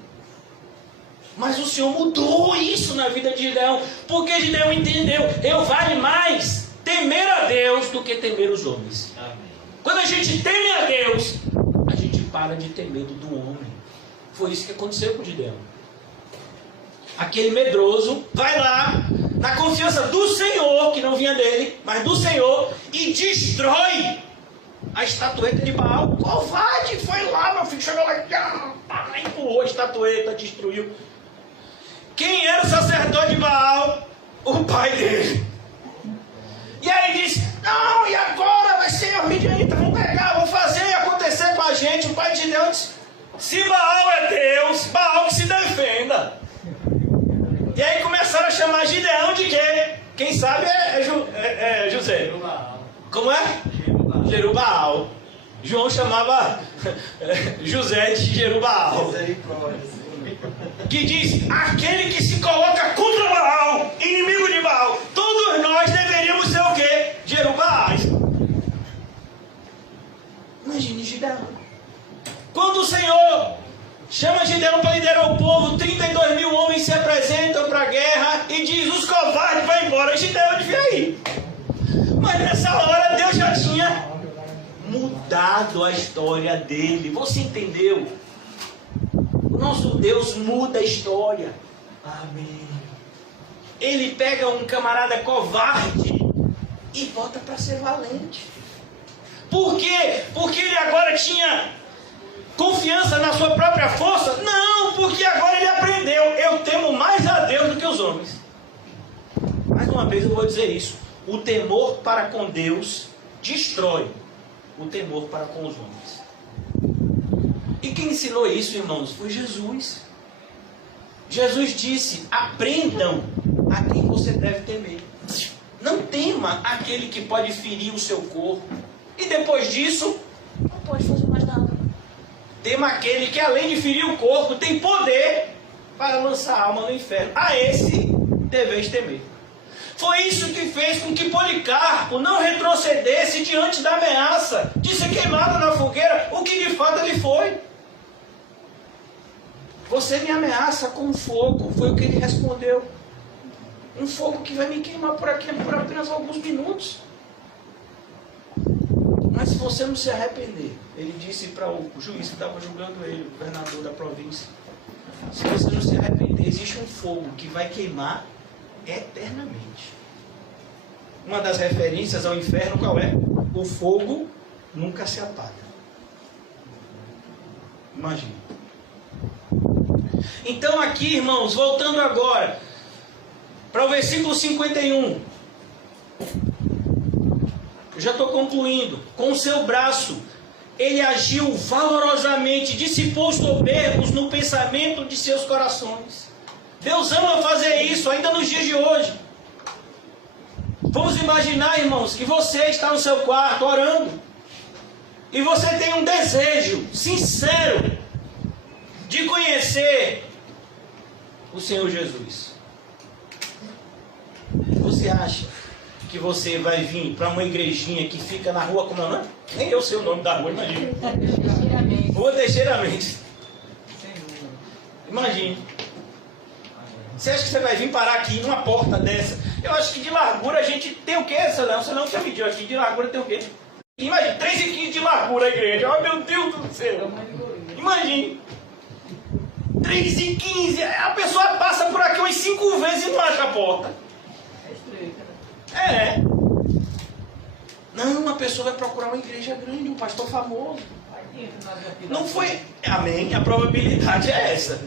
Mas o Senhor mudou isso na vida de Gideão. Porque Gideão entendeu, eu vale mais temer a Deus do que temer os homens. Amém. Quando a gente teme a Deus, a gente para de ter medo do homem. Foi isso que aconteceu com Gideão. Aquele medroso vai lá, na confiança do Senhor, que não vinha dele, mas do Senhor, e destrói a estatueta de Baal. Covarde, foi lá, meu filho, chegou lá, empurrou a estatueta, destruiu. Quem era o sacerdote de Baal? O pai dele. E aí disse, não, e agora vai ser os midianitas, vão pegar, vão fazer acontecer com a gente. O pai de Gideão disse, se Baal é Deus, Baal que se defenda. E aí começaram a chamar Gideão de quê? Quem sabe é José. Como é? Jerubaal. João chamava José de Jerubaal. Que diz, aquele que se coloca contra Baal, inimigo de Baal. Todos nós deveríamos ser o quê? Jerubaais. Imagine Gideão. Quando o Senhor chama Gideão para liderar o povo, 32 mil homens se apresentam para a guerra e diz, os covardes vão embora. Gideão devia ir. Mas nessa hora Deus já tinha mudado a história dele. Você entendeu? O nosso Deus muda a história. Amém. Ele pega um camarada covarde e volta para ser valente. Por quê? Porque ele agora tinha confiança na sua própria força? Não, porque agora ele aprendeu. Eu temo mais a Deus do que os homens. Mais uma vez eu vou dizer isso. O temor para com Deus destrói o temor para com os homens. E quem ensinou isso, irmãos, foi Jesus. Jesus disse, aprendam a quem você deve temer. Não tema aquele que pode ferir o seu corpo. E depois disso, não pode fazer mais nada. Tema aquele que além de ferir o corpo, tem poder para lançar a alma no inferno. A esse deveis temer. Foi isso que fez com que Policarpo não retrocedesse diante da ameaça de ser queimado na fogueira, o que de fato ele foi. Você me ameaça com fogo, foi o que ele respondeu. Um fogo que vai me queimar por apenas alguns minutos. Mas se você não se arrepender, ele disse para o juiz que estava julgando ele, o governador da província, se você não se arrepender, existe um fogo que vai queimar eternamente. Uma das referências ao inferno qual é? O fogo nunca se apaga. Imagina. Então aqui, irmãos, voltando agora para o versículo 51. Eu já estou concluindo. Com o seu braço ele agiu valorosamente, dissipou os soberbos no pensamento de seus corações. Deus ama fazer isso ainda nos dias de hoje. Vamos imaginar, irmãos, que você está no seu quarto orando e você tem um desejo sincero de conhecer o Senhor Jesus. Você acha que você vai vir para uma igrejinha que fica na rua, como é o nome? Nem eu sei o nome da rua, imagina. Rua Teixeira Mendes. Imagine. Você acha que você vai vir parar aqui numa porta dessa? Eu acho que de largura a gente tem o quê, Celão? Você não já mediu aqui, de largura tem o quê? Imagina, 3,15 de largura a igreja. Oh, meu Deus do céu. Imagine. 3,15. A pessoa passa por aqui umas 5 vezes e não acha a porta. É. Não, uma pessoa vai procurar uma igreja grande, um pastor famoso. Não foi. Amém. A probabilidade é essa.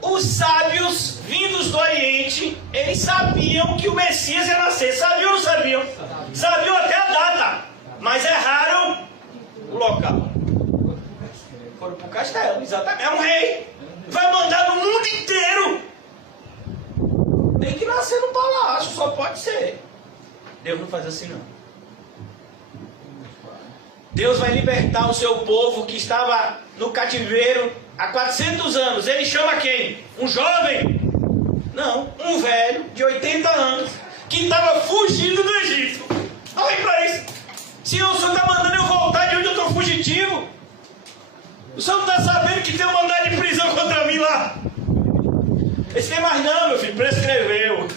Os sábios vindos do Oriente, eles sabiam que o Messias ia nascer. Sabiam ou não sabiam? Sabiam até a data, mas erraram o local. Foram para o castelo, exatamente. É um rei. Vai mandar no mundo inteiro. Tem que nascer no palácio, só pode ser. Deus não faz assim não. Deus vai libertar o seu povo que estava no cativeiro há 400 anos. Ele chama quem? Um jovem? Não, um velho de 80 anos que estava fugindo do Egito. Olha para isso. Senhor, o Senhor está mandando eu voltar de onde eu estou fugitivo? O Senhor não está sabendo que tem um mandado de prisão contra mim lá? Esse tem mais não, meu filho, prescreveu.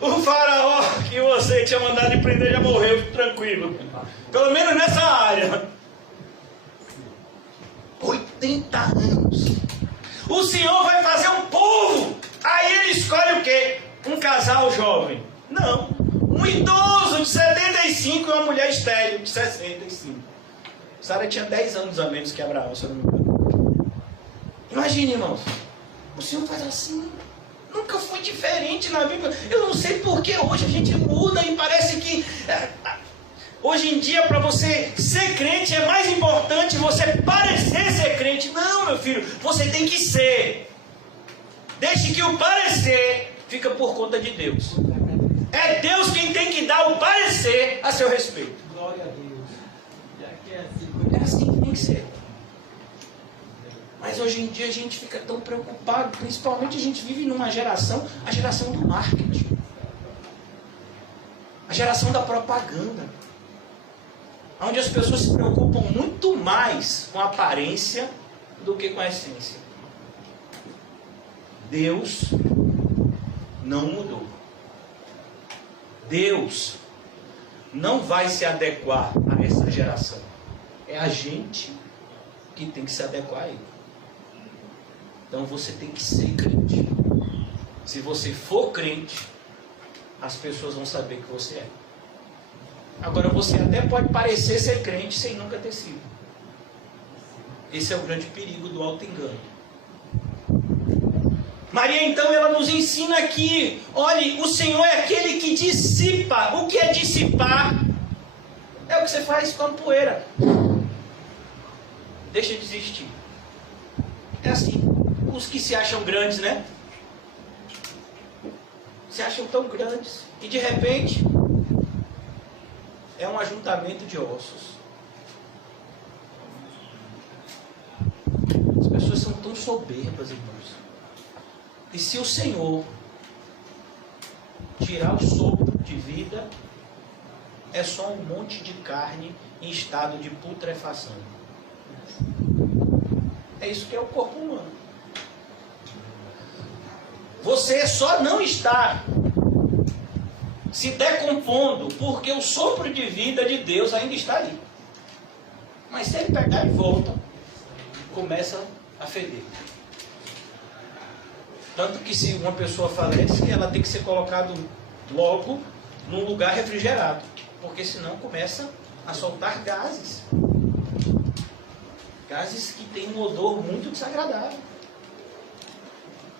O faraó que você tinha mandado de prender já morreu, tranquilo. Pelo menos nessa área. 80 anos. O Senhor vai fazer um povo. Aí ele escolhe o quê? Um casal jovem. Não. Um idoso de 75 e uma mulher estéril de 65. Sara tinha 10 anos a menos que Abraão, se eu não me engano. Imagine, irmãos. O Senhor faz assim. Nunca foi diferente na Bíblia. Eu não sei por que hoje a gente muda e parece que... Hoje em dia, para você ser crente, é mais importante você parecer ser crente. Não, meu filho, você tem que ser. Deixe que o parecer fica por conta de Deus. É Deus quem tem que dar o parecer a seu respeito. Glória a Deus. É assim que tem que ser. Mas hoje em dia a gente fica tão preocupado, principalmente a gente vive numa geração, a geração do marketing. A geração da propaganda. Onde as pessoas se preocupam muito mais com a aparência do que com a essência. Deus não mudou. Deus não vai se adequar a essa geração. É a gente que tem que se adequar a ele. Então você tem que ser crente. Se você for crente, as pessoas vão saber que você é. Agora você até pode parecer ser crente sem nunca ter sido. Esse é o grande perigo do auto-engano. Maria então ela nos ensina aqui, olhe, o Senhor é aquele que dissipa. O que é dissipar? É o que você faz com a poeira. Deixa de existir. É assim, os que se acham grandes, né? Se acham tão grandes e de repente é um ajuntamento de ossos. As pessoas são tão soberbas, irmãos. E se o Senhor tirar o sopro de vida, é só um monte de carne em estado de putrefação. É isso que é o corpo humano. Você só não está se decompondo porque o sopro de vida de Deus ainda está ali. Mas se ele pegar e volta, começa a feder. Tanto que se uma pessoa falece, ela tem que ser colocada logo num lugar refrigerado, porque senão começa a soltar gases. Gases que têm um odor muito desagradável.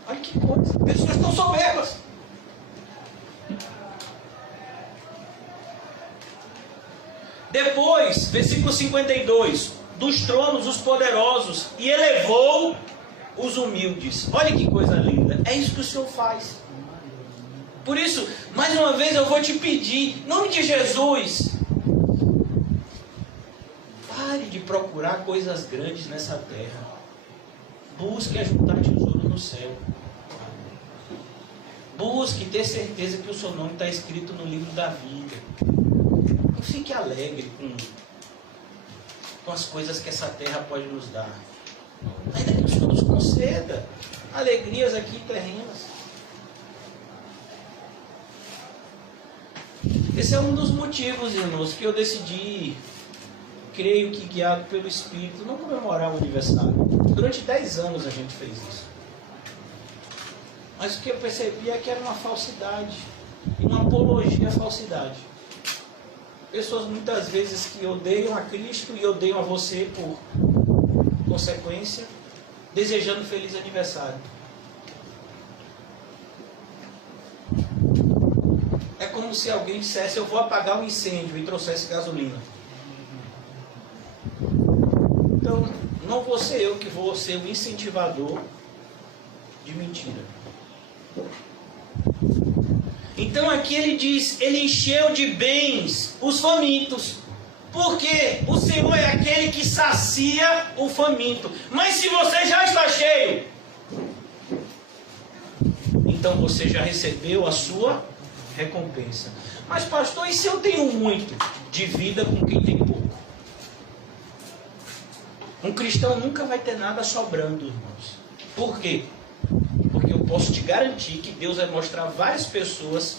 Olha que coisa, pessoas estão soberbas. Depois, versículo 52, dos tronos os poderosos, e elevou os humildes. Olha que coisa linda. É isso que o Senhor faz. Por isso, mais uma vez eu vou te pedir, em nome de Jesus, pare de procurar coisas grandes nessa terra. Busque ajuntar tesouro no céu. Busque ter certeza que o seu nome está escrito no livro da vida. Não fique alegre com as coisas que essa terra pode nos dar. Ainda que o Senhor nos conceda alegrias aqui terrenas. Esse é um dos motivos, irmãos, que eu decidi, creio que guiado pelo Espírito, não comemorar o aniversário. Durante 10 anos a gente fez isso. Mas o que eu percebi é que era uma falsidade, e uma apologia à falsidade. Pessoas muitas vezes que odeiam a Cristo e odeiam a você por consequência, desejando feliz aniversário. É como se alguém dissesse: eu vou apagar um incêndio, e trouxesse gasolina. Então, não vou ser eu que vou ser o incentivador de mentira. Então aqui ele diz: ele encheu de bens os famintos. Porque o Senhor é aquele que sacia o faminto. Mas se você já está cheio, então você já recebeu a sua recompensa. Mas pastor, e se eu tenho muito? Divida com quem tem pouco. Um cristão nunca vai ter nada sobrando, irmãos. Por quê? Porque eu posso te garantir que Deus vai mostrar várias pessoas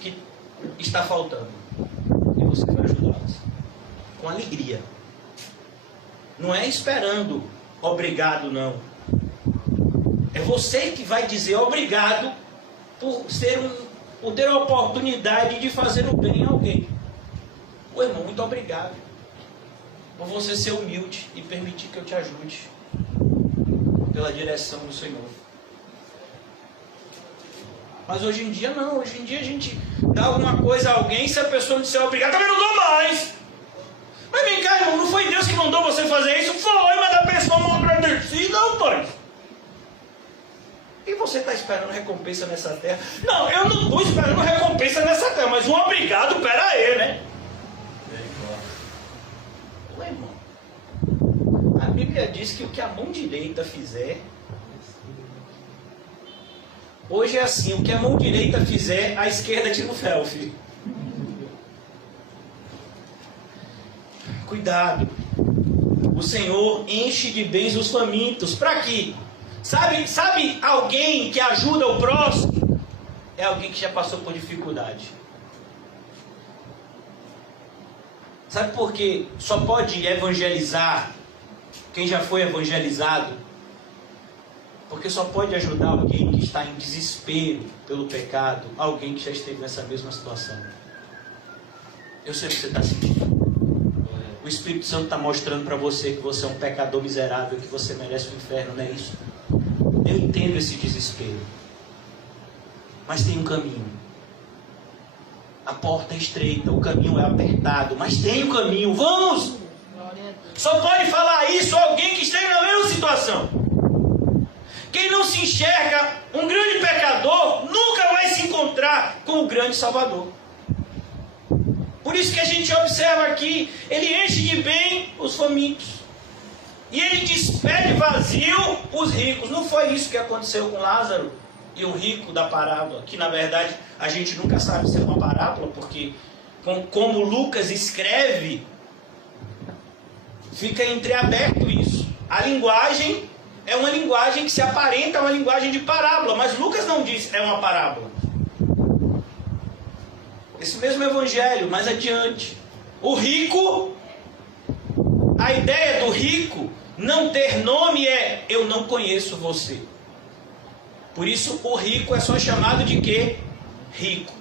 que está faltando. E você vai ajudá-las. Com alegria. Não é esperando obrigado, não. É você que vai dizer obrigado por ter a oportunidade de fazer o bem a alguém. Ô irmão, muito obrigado por você ser humilde e permitir que eu te ajude pela direção do Senhor. Mas hoje em dia não. Hoje em dia a gente dá alguma coisa a alguém, se a pessoa disser obrigado, também não dou mais. Mas vem cá, irmão, não foi Deus que mandou você fazer isso? Foi, mas a pessoa não agradecida, não, pai. E você está esperando recompensa nessa terra? Não, eu não estou esperando recompensa nessa terra, mas um obrigado, pera aí, né? Ué, irmão, a Bíblia diz que o que a mão direita fizer... Hoje é assim, o que a mão direita fizer, a esquerda tira o fel, filho. Cuidado. O Senhor enche de bens os famintos. Para quê? Sabe alguém que ajuda o próximo? É alguém que já passou por dificuldade. Sabe por quê? Só pode evangelizar quem já foi evangelizado? Porque só pode ajudar alguém que está em desespero pelo pecado, alguém que já esteve nessa mesma situação. Eu sei o que você está sentindo. O Espírito Santo está mostrando para você que você é um pecador miserável, que você merece o inferno, não é isso? Eu entendo esse desespero. Mas tem um caminho. A porta é estreita, o caminho é apertado, mas tem um caminho. Vamos! Só pode falar isso alguém que esteja na mesma situação. Quem não se enxerga um grande pecador, nunca vai se encontrar com o grande Salvador. Por isso que a gente observa aqui, ele enche de bem os famintos. E ele despede vazio os ricos. Não foi isso que aconteceu com Lázaro e o rico da parábola, que na verdade a gente nunca sabe se é uma parábola, porque como Lucas escreve, fica entreaberto isso. A linguagem é uma linguagem que se aparenta a uma linguagem de parábola, mas Lucas não diz é uma parábola. Esse mesmo evangelho, mais adiante. O rico, a ideia do rico não ter nome é: eu não conheço você. Por isso o rico é só chamado de quê? Rico.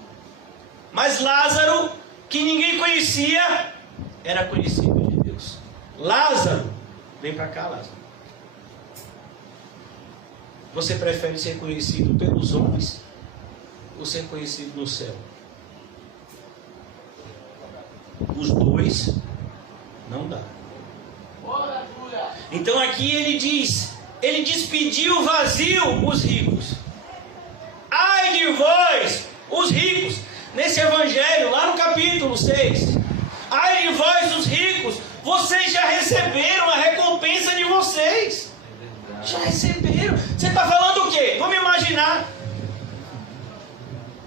Mas Lázaro, que ninguém conhecia, era conhecido de Deus. Lázaro, vem para cá, Lázaro. Você prefere ser conhecido pelos homens ou ser conhecido no céu? Os dois não dá. Então aqui ele diz: ele despediu vazio os ricos. Ai de vós, os ricos, nesse evangelho, lá no capítulo 6. Ai de vós, os ricos, vocês já receberam a recompensa de vocês. Já receberam. Você está falando o quê? Vamos imaginar.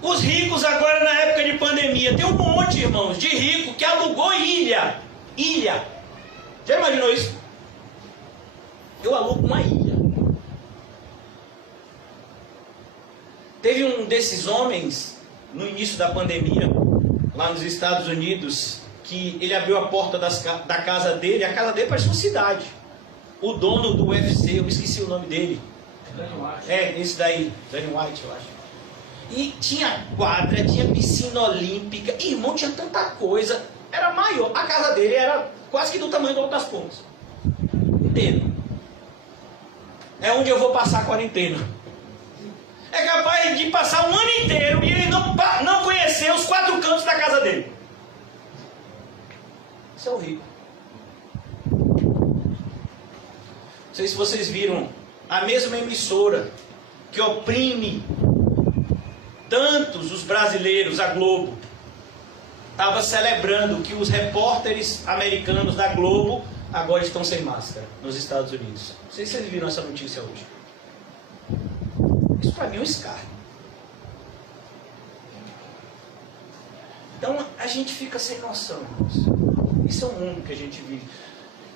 Os ricos agora na época de pandemia. Tem um monte, irmãos, de rico que alugou ilha. Ilha. Já imaginou isso? Eu alugo uma ilha. Teve um desses homens, no início da pandemia, lá nos Estados Unidos, que ele abriu a porta da casa dele. A casa dele parecia uma cidade. O dono do UFC, eu esqueci o nome dele. Esse daí, Danny White, eu acho. E tinha quadra, tinha piscina olímpica. Irmão, tinha tanta coisa. Era maior. A casa dele era quase que do tamanho do Alto das Pontes. Inteiro. É onde eu vou passar a quarentena. É capaz de passar um ano inteiro e ele não conhecer os 4 cantos da casa dele. Isso é o rico. Não sei se vocês viram a mesma emissora que oprime tantos os brasileiros, a Globo, estava celebrando que os repórteres americanos da Globo agora estão sem máscara nos Estados Unidos. Não sei se vocês viram essa notícia hoje. Isso para mim é um escárnio. Então a gente fica sem noção, irmãos. Isso é o mundo que a gente vive.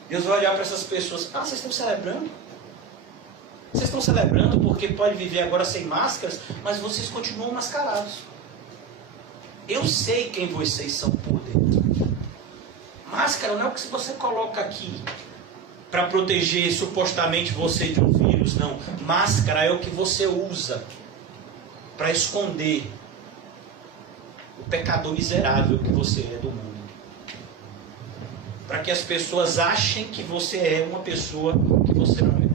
Deus vai olhar para essas pessoas. Ah, vocês estão celebrando? Vocês estão celebrando porque pode viver agora sem máscaras, mas vocês continuam mascarados. Eu sei quem vocês são por dentro. Máscara não é o que você coloca aqui para proteger supostamente você de um vírus, não. Máscara é o que você usa para esconder o pecador miserável que você é do mundo. Para que as pessoas achem que você é uma pessoa que você não é.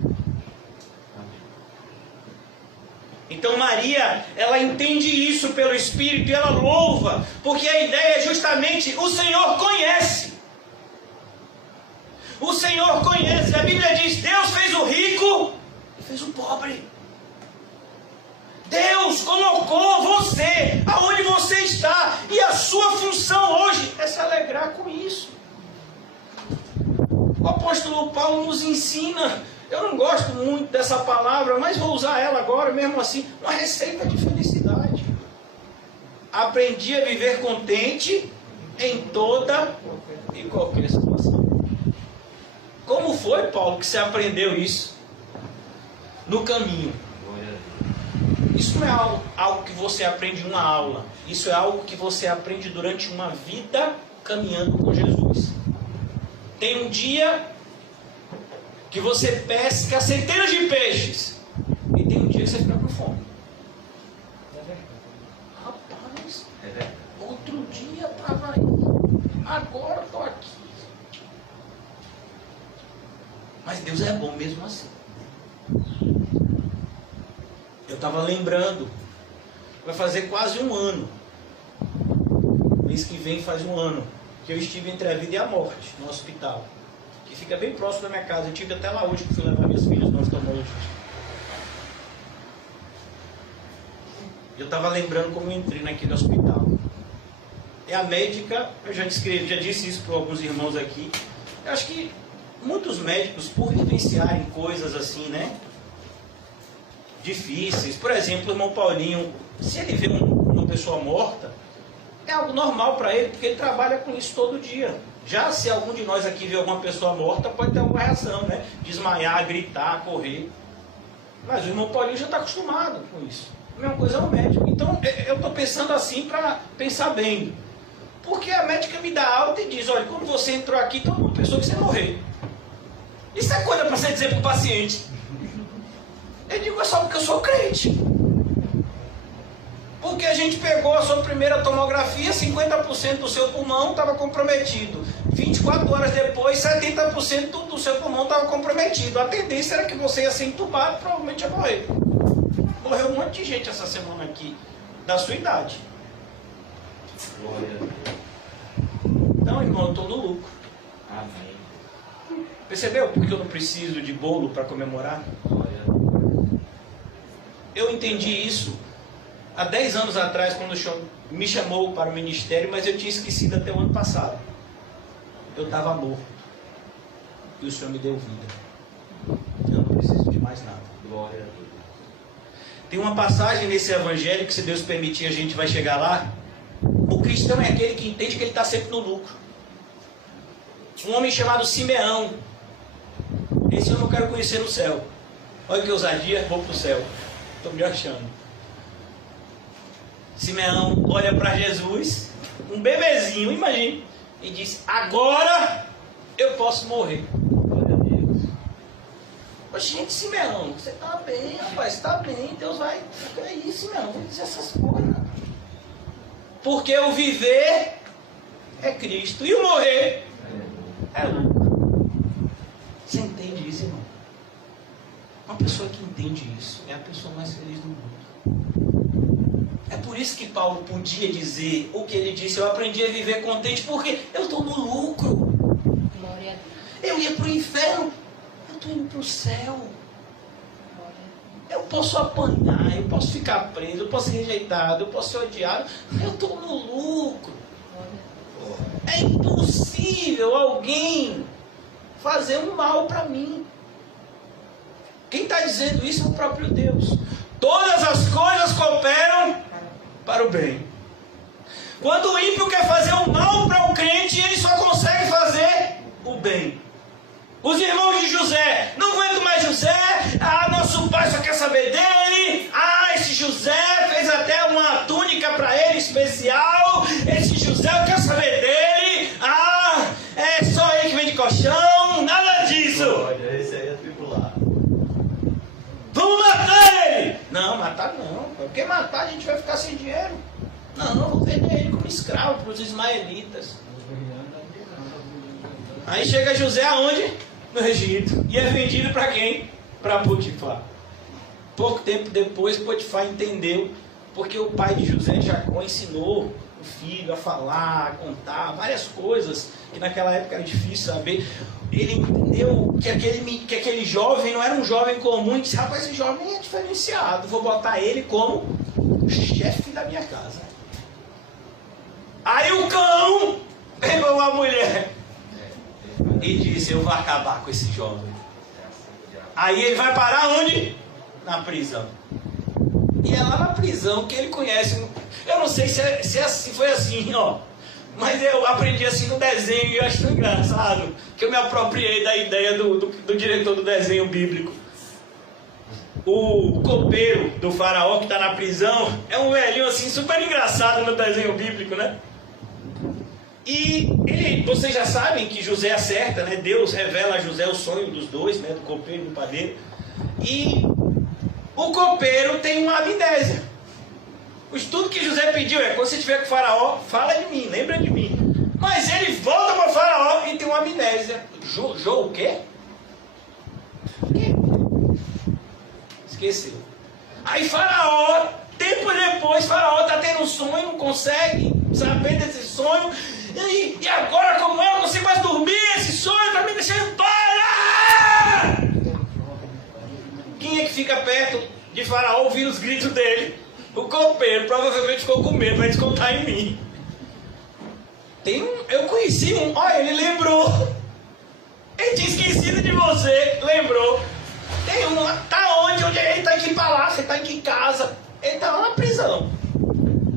Então Maria, ela entende isso pelo Espírito e ela louva, porque a ideia é justamente, o Senhor conhece. O Senhor conhece. A Bíblia diz, Deus fez o rico e fez o pobre. Deus colocou você aonde você está, e a sua função hoje é se alegrar com isso. O apóstolo Paulo nos ensina, eu não gosto muito dessa palavra, mas vou usar ela agora mesmo assim, uma receita de felicidade. Aprendi a viver contente em toda e qualquer situação. Como foi, Paulo, que você aprendeu isso? No caminho. Isso não é algo que você aprende em uma aula. Isso é algo que você aprende durante uma vida caminhando com Jesus. Tem um dia que você pesca centenas de peixes. E tem um dia que você fica com fome. Rapaz, outro dia estava aí. Agora estou aqui. Mas Deus é bom mesmo assim. Eu estava lembrando, vai fazer quase um ano, mês que vem faz um ano, que eu estive entre a vida e a morte, no hospital, que fica bem próximo da minha casa. Eu estive até lá hoje, que fui levar minhas filhas no oftalmologista. Eu estava lembrando como eu entrei naquele hospital. E a médica, eu já disse isso para alguns irmãos aqui, eu acho que muitos médicos, por vivenciarem coisas assim, né, difíceis, por exemplo, o irmão Paulinho, se ele vê uma pessoa morta, é algo normal para ele, porque ele trabalha com isso todo dia. Já se algum de nós aqui vê alguma pessoa morta, pode ter alguma reação, né, desmaiar, gritar, correr. Mas o irmão Paulinho já está acostumado com isso. A mesma coisa é o médico. Então eu estou pensando assim para pensar bem, porque a médica me dá alta e diz, olha, quando você entrou aqui, tem uma pessoa que você morreu. Isso é coisa para você dizer para o paciente. Eu digo, é só porque eu sou crente. Porque a gente pegou a sua primeira tomografia, 50% do seu pulmão estava comprometido. 24 horas depois, 70% do seu pulmão estava comprometido. A tendência era que você ia ser entubado, provavelmente ia morrer. Morreu um monte de gente essa semana aqui, da sua idade. Então, irmão, eu estou no lucro. Amém. Percebeu porque eu não preciso de bolo para comemorar? eu entendi isso há 10 anos atrás, quando o Senhor me chamou para o ministério, mas eu tinha esquecido até o ano passado. Eu estava morto. E o Senhor me deu vida. Eu não preciso de mais nada. Glória a Deus. Tem uma passagem nesse evangelho que, se Deus permitir, a gente vai chegar lá. O cristão é aquele que entende que ele está sempre no lucro. Um homem chamado Simeão. Esse eu não quero conhecer no céu. Olha que ousadia, vou para o céu. Estou me achando. Simeão olha para Jesus, um bebezinho, imagine, e diz: agora eu posso morrer. Glória a Deus. Gente, Simeão, você está bem, rapaz, está bem, Deus vai. Que é isso, Simeão? Vou dizer essas coisas. Porque o viver é Cristo e o morrer é lucro. Você entende isso, irmão? Uma pessoa que entende isso é a pessoa mais feliz do mundo. É por isso que Paulo podia dizer o que ele disse: eu aprendi a viver contente porque eu estou no lucro. Glória a Deus. Eu ia para o inferno, eu estou indo para o céu. Eu posso apanhar, eu posso ficar preso, eu posso ser rejeitado, eu posso ser odiado. Eu estou no lucro. É impossível alguém fazer um mal para mim. Quem está dizendo isso é o próprio Deus. Todas as coisas cooperam para o bem. Quando o ímpio quer fazer o mal para o crente, ele só consegue fazer o bem. Os irmãos de José: não aguento mais José, nosso pai só quer saber dele, esse José fez até uma túnica para ele especial, esse José eu quero saber dele, é só ele que vem de colchão, nada disso. Olha, esse aí é tribular. Vamos matar ele! Não, matar não, porque matar a gente vai ficar sem dinheiro. Não, vou vender ele como escravo para os ismaelitas. Aí chega José aonde? No Egito. E é vendido para quem? Para Potifar. Pouco tempo depois, Potifar entendeu, porque o pai de José, Jacó, ensinou o filho a falar, a contar, várias coisas que naquela época era difícil saber. Ele entendeu que aquele jovem não era um jovem comum, e disse: rapaz, esse jovem é diferenciado, vou botar ele como chefe da minha casa. Aí o cão pegou a mulher e disse: eu vou acabar com esse jovem. Aí ele vai parar onde? Na prisão. E é lá na prisão que ele conhece. Eu não sei se foi assim, mas eu aprendi assim no desenho e eu acho engraçado, que eu me apropriei da ideia do diretor do desenho bíblico. O copeiro do faraó que está na prisão é um velhinho assim super engraçado no desenho bíblico, né? E vocês já sabem que José acerta, né? Deus revela a José o sonho dos dois, né? Do copeiro e do padeiro. E o copeiro tem uma amnésia. O estudo que José pediu é: quando você estiver com o faraó, fala de mim, lembra de mim. Mas ele volta para o faraó e tem uma amnésia. O quê? Esqueceu. Aí faraó, tempo depois, faraó está tendo um sonho, não consegue saber desse sonho. E agora, como eu não consigo mais dormir, esse sonho está me deixando para! Quem é que fica perto de faraó ouvindo os gritos dele? O copeiro provavelmente ficou com medo, vai descontar em mim. Eu conheci olha, ele lembrou. Ele tinha esquecido de você, lembrou. Tem tá onde ele está em que palácio, ele está em que casa. Ele está lá na prisão.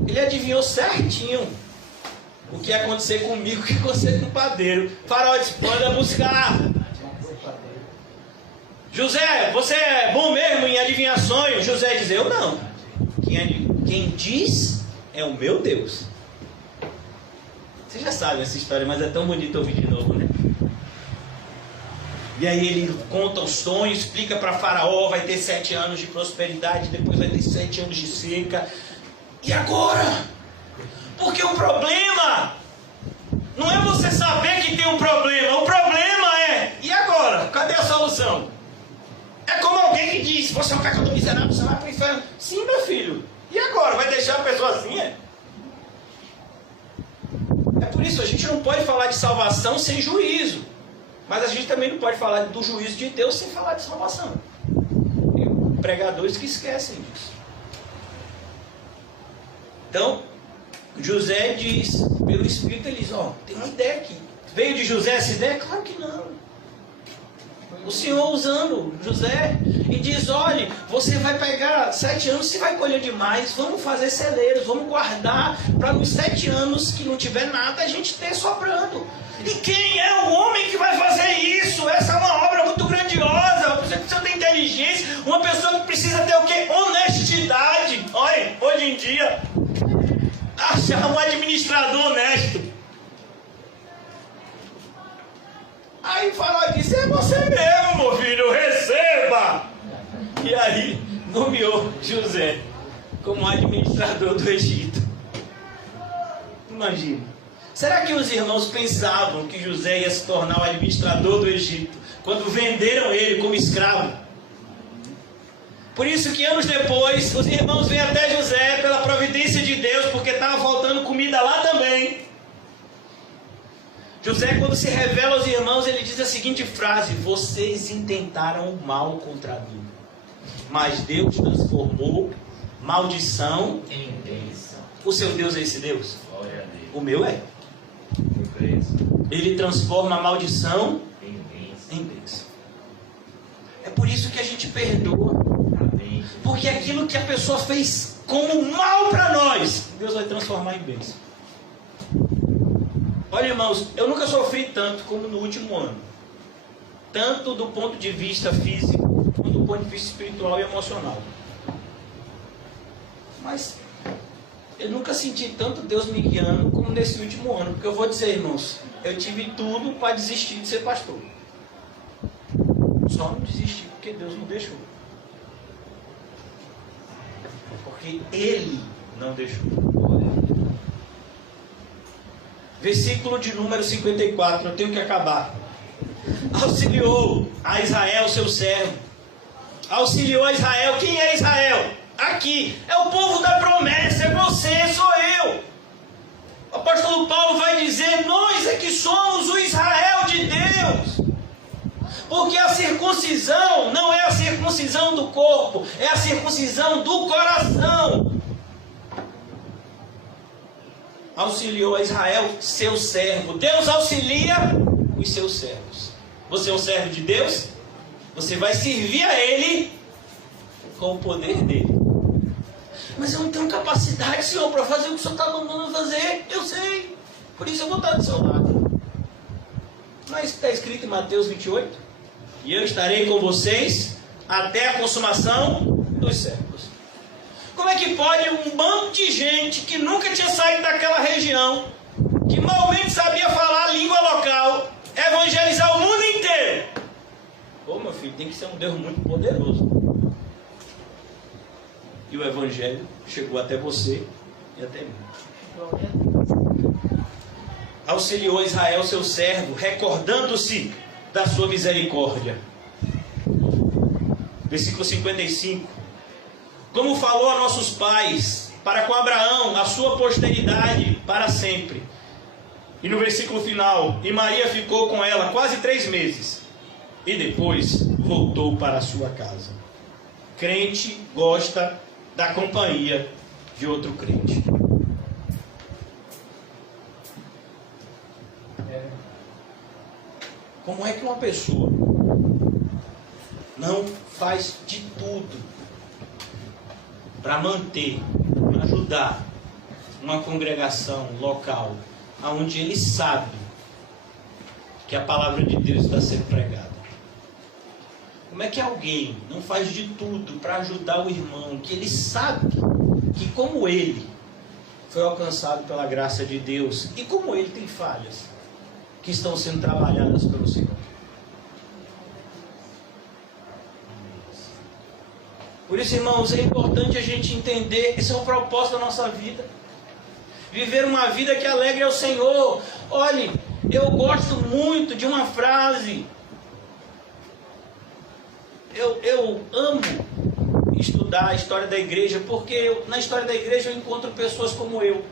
Ele adivinhou certinho o que ia acontecer comigo, o que ia acontecer com o padeiro. Faraó disse: manda buscar. José, você é bom mesmo em adivinhar sonhos? José diz: eu não. Quem diz é o meu Deus. Você já sabe essa história, mas é tão bonito ouvir de novo, né? E aí ele conta o sonho, explica para Faraó: vai ter 7 anos de prosperidade, depois vai ter 7 anos de seca. E agora? Porque o problema não é você saber que tem um problema. O problema é: e agora? Cadê a solução? É como alguém que diz: você é um pecador miserável, você vai para o inferno. Sim, meu filho. E agora? Vai deixar a pessoa assim, é? É por isso, a gente não pode falar de salvação sem juízo. Mas a gente também não pode falar do juízo de Deus sem falar de salvação. pregadores que esquecem disso. Então, José diz, pelo Espírito, ele diz, tem uma ideia aqui. Veio de José essa ideia? Claro que não. O Senhor usando José e diz, olha, você vai pegar 7 anos, você vai colher demais, vamos fazer celeiros, vamos guardar para nos 7 anos que não tiver nada, a gente ter sobrando. E quem é o homem que vai fazer isso? Essa é uma obra muito grandiosa, uma pessoa que precisa ter inteligência, uma pessoa que precisa ter o quê? Honestidade. Olha, hoje em dia, achar um administrador honesto. Aí fala disso, é você mesmo, meu filho, receba! E aí nomeou José como administrador do Egito. Imagina. Será que os irmãos pensavam que José ia se tornar o administrador do Egito quando venderam ele como escravo? Por isso que anos depois, os irmãos vêm até José pela providência de Deus, porque estava faltando comida lá também. José, quando se revela aos irmãos, ele diz a seguinte frase: vocês intentaram o mal contra mim, mas Deus transformou maldição em bênção. O seu Deus é esse Deus? Glória a Deus. O meu é. Ele transforma a maldição em bênção. É por isso que a gente perdoa. Porque aquilo que a pessoa fez como mal para nós, Deus vai transformar em bênção. Olha, irmãos, eu nunca sofri tanto como no último ano. Tanto do ponto de vista físico, quanto do ponto de vista espiritual e emocional. Mas eu nunca senti tanto Deus me guiando como nesse último ano. Porque eu vou dizer, irmãos, eu tive tudo para desistir de ser pastor. Só não desisti porque Deus não deixou. Porque Ele não deixou. Versículo de número 54, eu tenho que acabar. Auxiliou a Israel, seu servo. Auxiliou a Israel. Quem é Israel? Aqui, é o povo da promessa, é você, sou eu. O apóstolo Paulo vai dizer, nós é que somos o Israel de Deus. Porque a circuncisão não é a circuncisão do corpo, é a circuncisão do coração. Auxiliou a Israel, seu servo. Deus auxilia os seus servos. Você é um servo de Deus? Você vai servir a Ele com o poder dele. Mas eu não tenho capacidade, Senhor, para fazer o que o Senhor está mandando fazer. Eu sei. Por isso eu vou estar do seu lado. Não é isso que está escrito em Mateus 28? E eu estarei com vocês até a consumação dos séculos. Como é que pode um bando de gente que nunca tinha saído daquela região, que malmente sabia falar a língua local, evangelizar o mundo inteiro? Pô, meu filho, tem que ser um Deus muito poderoso. E o evangelho chegou até você e até mim. Auxiliou Israel, seu servo, recordando-se da sua misericórdia. Versículo 55. Como falou a nossos pais, para com Abraão, a sua posteridade, para sempre. E no versículo final, e Maria ficou com ela quase 3 meses, e depois voltou para a sua casa. Crente gosta da companhia de outro crente. Como é que uma pessoa não faz de tudo para manter, para ajudar uma congregação local, onde ele sabe que a palavra de Deus está sendo pregada? Como é que alguém não faz de tudo para ajudar o irmão, que ele sabe que como ele foi alcançado pela graça de Deus, e como ele tem falhas que estão sendo trabalhadas pelo Senhor? Por isso, irmãos, é importante a gente entender, esse é o propósito da nossa vida. Viver uma vida que alegre ao Senhor. Olhe, eu gosto muito de uma frase. Eu amo estudar a história da igreja, porque na história da igreja eu encontro pessoas como eu.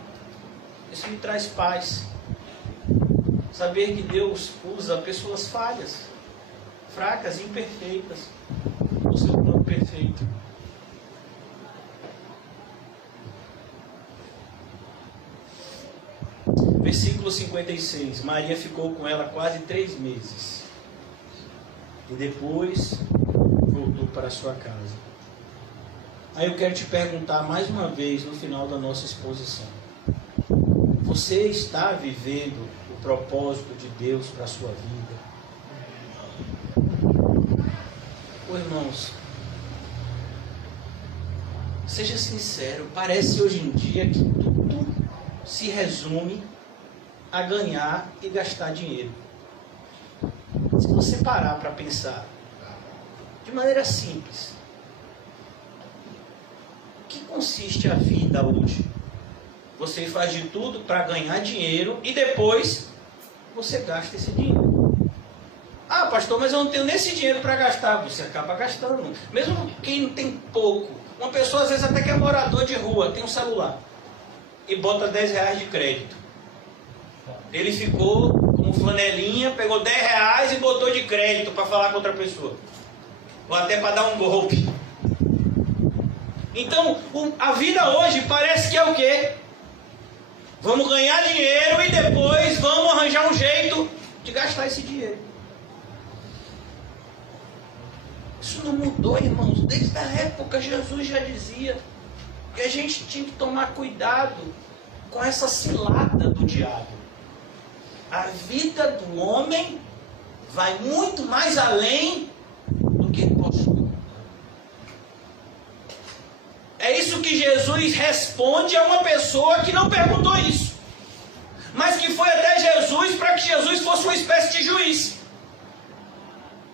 Isso me traz paz. Saber que Deus usa pessoas falhas, fracas, imperfeitas. O o seu plano perfeito. Versículo 56. Maria ficou com ela quase 3 meses. E depois voltou para sua casa. Aí eu quero te perguntar mais uma vez no final da nossa exposição. Você está vivendo o propósito de Deus para a sua vida? Ô irmãos, seja sincero, parece hoje em dia que tudo se resume a ganhar e gastar dinheiro. Se você parar para pensar de maneira simples, o que consiste a vida hoje? Você faz de tudo para ganhar dinheiro e depois você gasta esse dinheiro. Ah, pastor, mas eu não tenho nem esse dinheiro para gastar. Você acaba gastando. Mesmo quem tem pouco. Uma pessoa às vezes até que é morador de rua, tem um celular e bota 10 reais de crédito. Ele ficou como flanelinha, pegou 10 reais e botou de crédito para falar com outra pessoa. Ou até para dar um golpe. Então, a vida hoje parece que é o quê? Vamos ganhar dinheiro e depois vamos arranjar um jeito de gastar esse dinheiro. Isso não mudou, irmãos. Desde a época Jesus já dizia que a gente tinha que tomar cuidado com essa cilada do diabo. A vida do homem vai muito mais além do que possui. É isso que Jesus responde a uma pessoa que não perguntou isso, mas que foi até Jesus para que Jesus fosse uma espécie de juiz.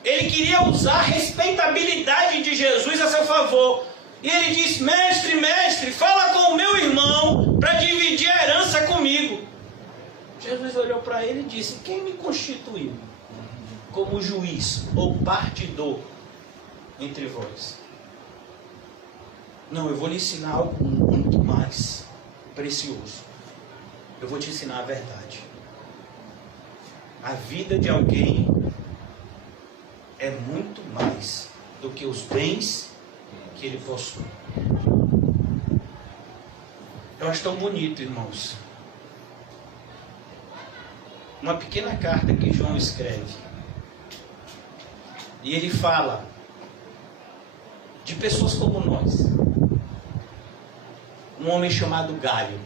Ele queria usar a respeitabilidade de Jesus a seu favor. E ele disse: mestre, mestre, fala com o meu irmão para dividir a herança comigo. Jesus olhou para ele e disse: quem me constituiu como juiz ou partidor entre vós? Não, eu vou lhe ensinar algo muito mais precioso. Eu vou te ensinar a verdade. A vida de alguém é muito mais do que os bens que ele possui. Eu acho tão bonito, irmãos. Uma pequena carta que João escreve. E ele fala de pessoas como nós. Um homem chamado Gaio.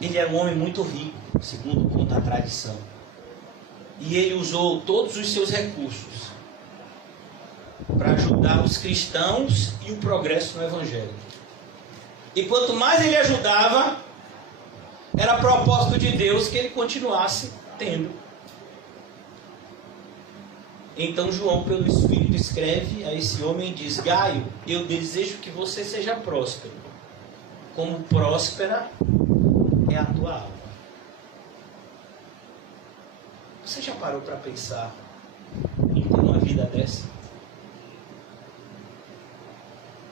Ele era um homem muito rico, segundo conta a tradição. E ele usou todos os seus recursos para ajudar os cristãos e o progresso no Evangelho. E quanto mais ele ajudava, era propósito de Deus que ele continuasse tendo. Então João, pelo Espírito, escreve a esse homem e diz: Gaio, eu desejo que você seja próspero, como próspera é a tua alma. Você já parou para pensar em ter uma vida dessa?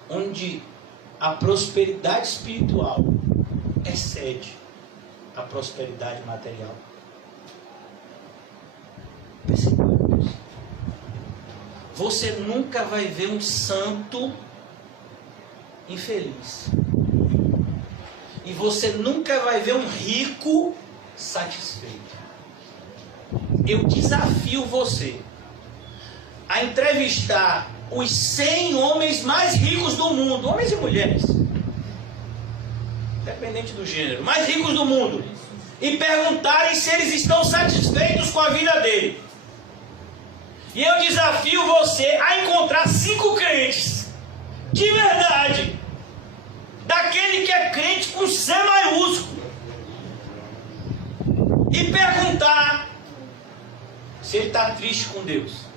Onde a prosperidade espiritual excede a prosperidade material. Percebemos? Você nunca vai ver um santo infeliz. E você nunca vai ver um rico satisfeito. Eu desafio você a entrevistar os 100 homens mais ricos do mundo, homens e mulheres, independente do gênero, mais ricos do mundo, e perguntarem se eles estão satisfeitos com a vida dele. E eu desafio você a encontrar 5 crentes de verdade, daquele que é crente com C maiúsculo, e perguntar se ele está triste com Deus.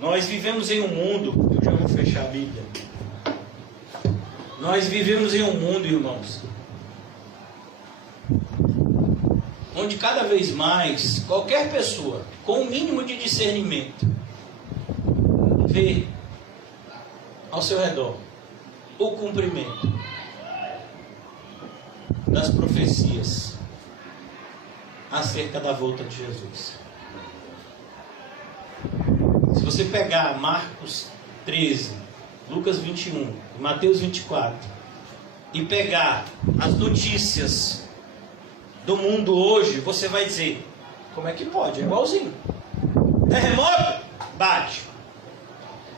Nós vivemos em um mundo, eu já vou fechar a Bíblia. Nós vivemos em um mundo, irmãos, onde cada vez mais qualquer pessoa com o mínimo de discernimento vê ao seu redor o cumprimento das profecias acerca da volta de Jesus. Se você pegar Marcos 13, Lucas 21, Mateus 24 e pegar as notícias do mundo hoje, você vai dizer: como é que pode? É igualzinho. Terremoto? Bate.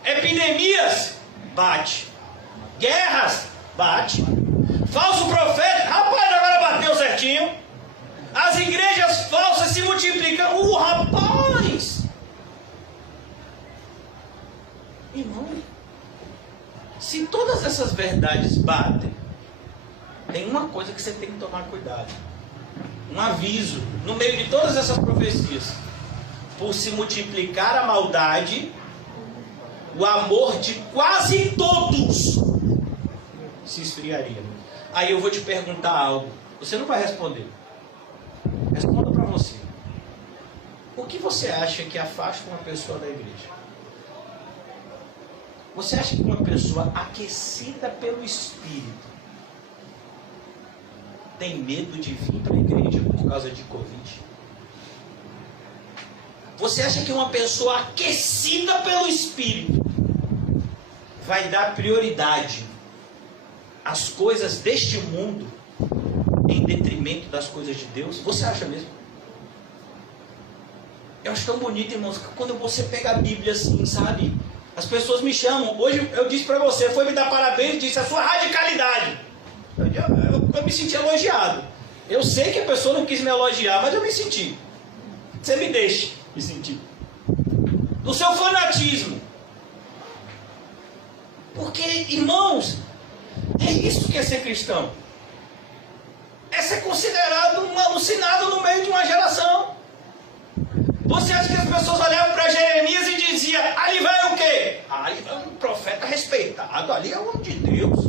Epidemias? Bate. Guerras? Bate. Falso profeta? Rapaz, agora bateu certinho. As igrejas falsas se multiplicam. Rapaz! Irmão, se todas essas verdades batem, tem uma coisa que você tem que tomar cuidado. Um aviso, no meio de todas essas profecias: por se multiplicar a maldade, o amor de quase todos se esfriaria. Aí eu vou te perguntar algo, você não vai responder. Responda para você. O que você acha que afasta uma pessoa da igreja? Você acha que uma pessoa aquecida pelo Espírito tem medo de vir para a igreja por causa de Covid? Você acha que uma pessoa aquecida pelo Espírito vai dar prioridade às coisas deste mundo em detrimento das coisas de Deus? Você acha mesmo? Eu acho tão bonito, irmãos, que quando você pega a Bíblia assim, sabe? As pessoas me chamam. Hoje eu disse para você, foi me dar parabéns, disse a sua radicalidade. Eu me senti elogiado. Eu sei que a pessoa não quis me elogiar, mas eu me senti. Você me deixa me sentir. Do seu fanatismo. Porque, irmãos, é isso que é ser cristão. É ser considerado um alucinado no meio de uma geração. Você acha que as pessoas olhavam para Jeremias e diziam: ali vai o quê? Ali vai um profeta respeitado, ali é o homem de Deus.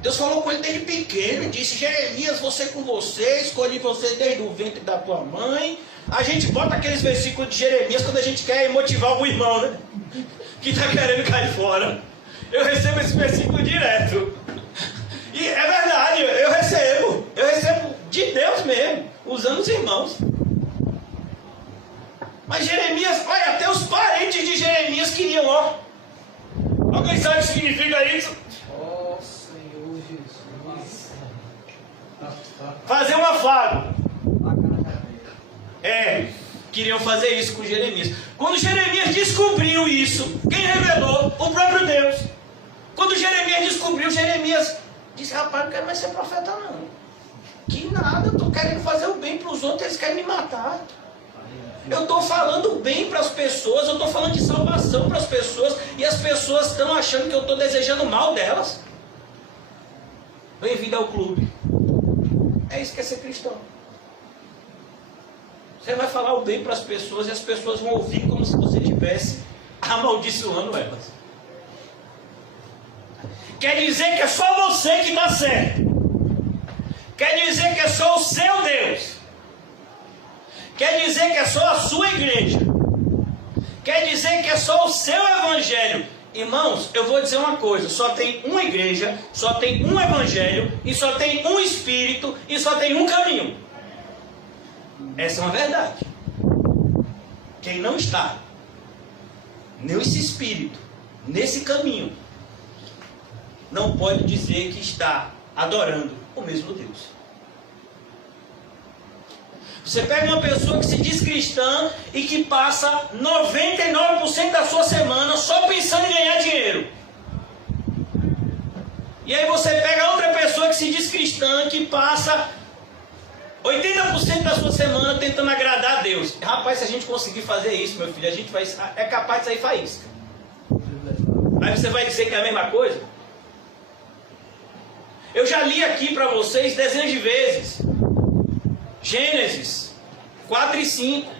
Deus falou com ele desde pequeno e disse: Jeremias, você com você, escolhi você desde o ventre da tua mãe. A gente bota aqueles versículos de Jeremias quando a gente quer motivar o irmão, né? Que está querendo cair fora. Eu recebo esse versículo direto. E é verdade, eu recebo de Deus mesmo, usando os irmãos. Mas Jeremias, olha, até os parentes de Jeremias queriam, ó. Alguém sabe o que significa isso? Ó Senhor Jesus. Fazer um afago. Queriam fazer isso com Jeremias. Quando Jeremias descobriu isso, quem revelou? O próprio Deus. Quando Jeremias descobriu, Jeremias disse: rapaz, não quero mais ser profeta não. Que nada, eu estou querendo fazer o bem para os outros, eles querem me matar. Eu estou falando bem para as pessoas, eu estou falando de salvação para as pessoas, e as pessoas estão achando que eu estou desejando mal delas. Bem-vindo ao clube. É isso que é ser cristão. Você vai falar o bem para as pessoas e as pessoas vão ouvir como se você estivesse amaldiçoando elas. Quer dizer que é só você que está certo. Quer dizer que é só o seu Deus. Quer dizer que é só a sua igreja. Quer dizer que é só o seu evangelho. Irmãos, eu vou dizer uma coisa: só tem uma igreja, só tem um evangelho, e só tem um espírito, e só tem um caminho. Essa é uma verdade. Quem não está nesse espírito, nesse caminho, não pode dizer que está adorando o mesmo Deus. Você pega uma pessoa que se diz cristã e que passa 99% da sua semana só pensando em ganhar dinheiro. E aí você pega outra pessoa que se diz cristã que passa 80% da sua semana tentando agradar a Deus. Rapaz, se a gente conseguir fazer isso, meu filho, a gente é capaz de sair faísca. Aí você vai dizer que é a mesma coisa? Eu já li aqui para vocês dezenas de vezes. Gênesis 4 e 5.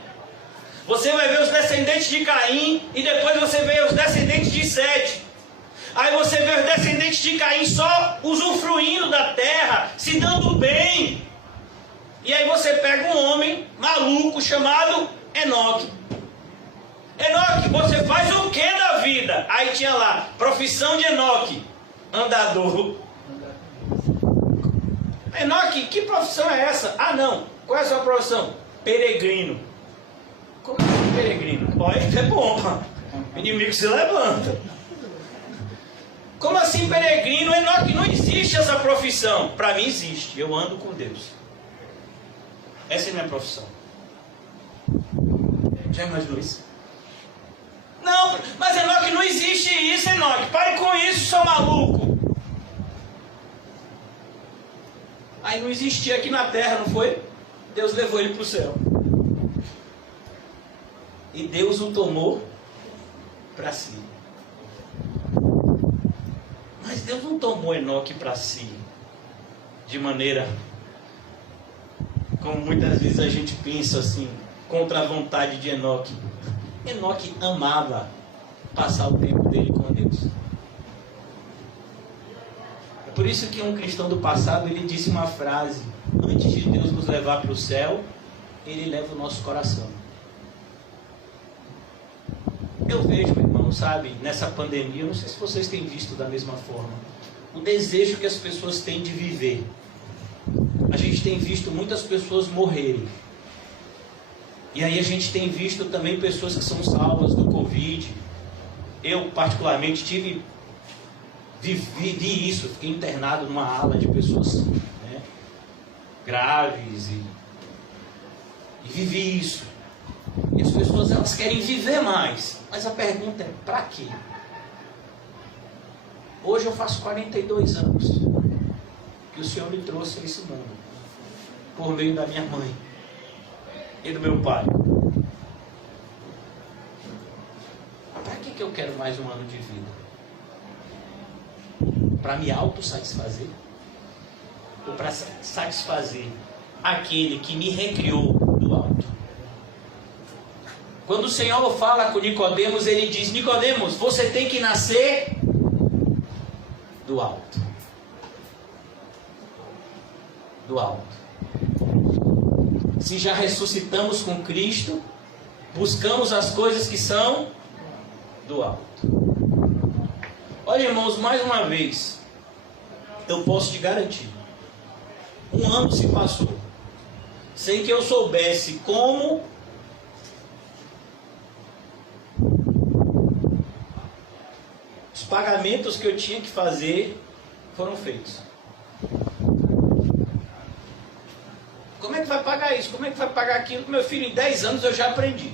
Você vai ver os descendentes de Caim e depois você vê os descendentes de Sete. Aí você vê os descendentes de Caim só usufruindo da terra, se dando bem. E aí você pega um homem maluco chamado Enoque. Enoque, você faz o que da vida? Aí tinha lá, profissão de Enoque, andador. Enoque, que profissão é essa? Ah não, qual é a sua profissão? peregrino. Como assim peregrino? Olha, é bom, pá. O inimigo se levanta. Como assim peregrino? Enoque, não existe essa profissão. Para mim existe, eu ando com Deus. Essa é a minha profissão. Já imaginou isso? Não, mas Enoque, não existe isso, Enoque. Pare com isso, seu maluco. Aí não existia aqui na terra, não foi? Deus levou ele para o céu. E Deus o tomou para si. Mas Deus não tomou Enoque para si de maneira como muitas vezes a gente pensa assim, contra a vontade de Enoque. Enoque amava passar o tempo dele com Deus. É por isso que um cristão do passado, ele disse uma frase: antes de Deus nos levar para o céu, Ele leva o nosso coração. Eu vejo, meu irmão, sabe, nessa pandemia, eu não sei se vocês têm visto da mesma forma, o desejo que as pessoas têm de viver. A gente tem visto muitas pessoas morrerem. E aí a gente tem visto também pessoas que são salvas do Covid. Eu, particularmente, vivi isso. Fiquei internado numa ala de pessoas, né, graves e vivi isso. E as pessoas, elas querem viver mais. Mas a pergunta é, para quê? Hoje eu faço 42 anos que o Senhor me trouxe a esse mundo por meio da minha mãe e do meu pai. Para que eu quero mais um ano de vida? Para me autossatisfazer? Ou para satisfazer aquele que me recriou do alto? Quando o Senhor fala com Nicodemos, ele diz: Nicodemos, você tem que nascer do alto. Do alto. Se já ressuscitamos com Cristo, buscamos as coisas que são do alto. Olha, irmãos, mais uma vez, eu posso te garantir, um ano se passou sem que eu soubesse como os pagamentos que eu tinha que fazer foram feitos. Como é que vai pagar isso? Como é que vai pagar aquilo? Meu filho, em 10 anos eu já aprendi.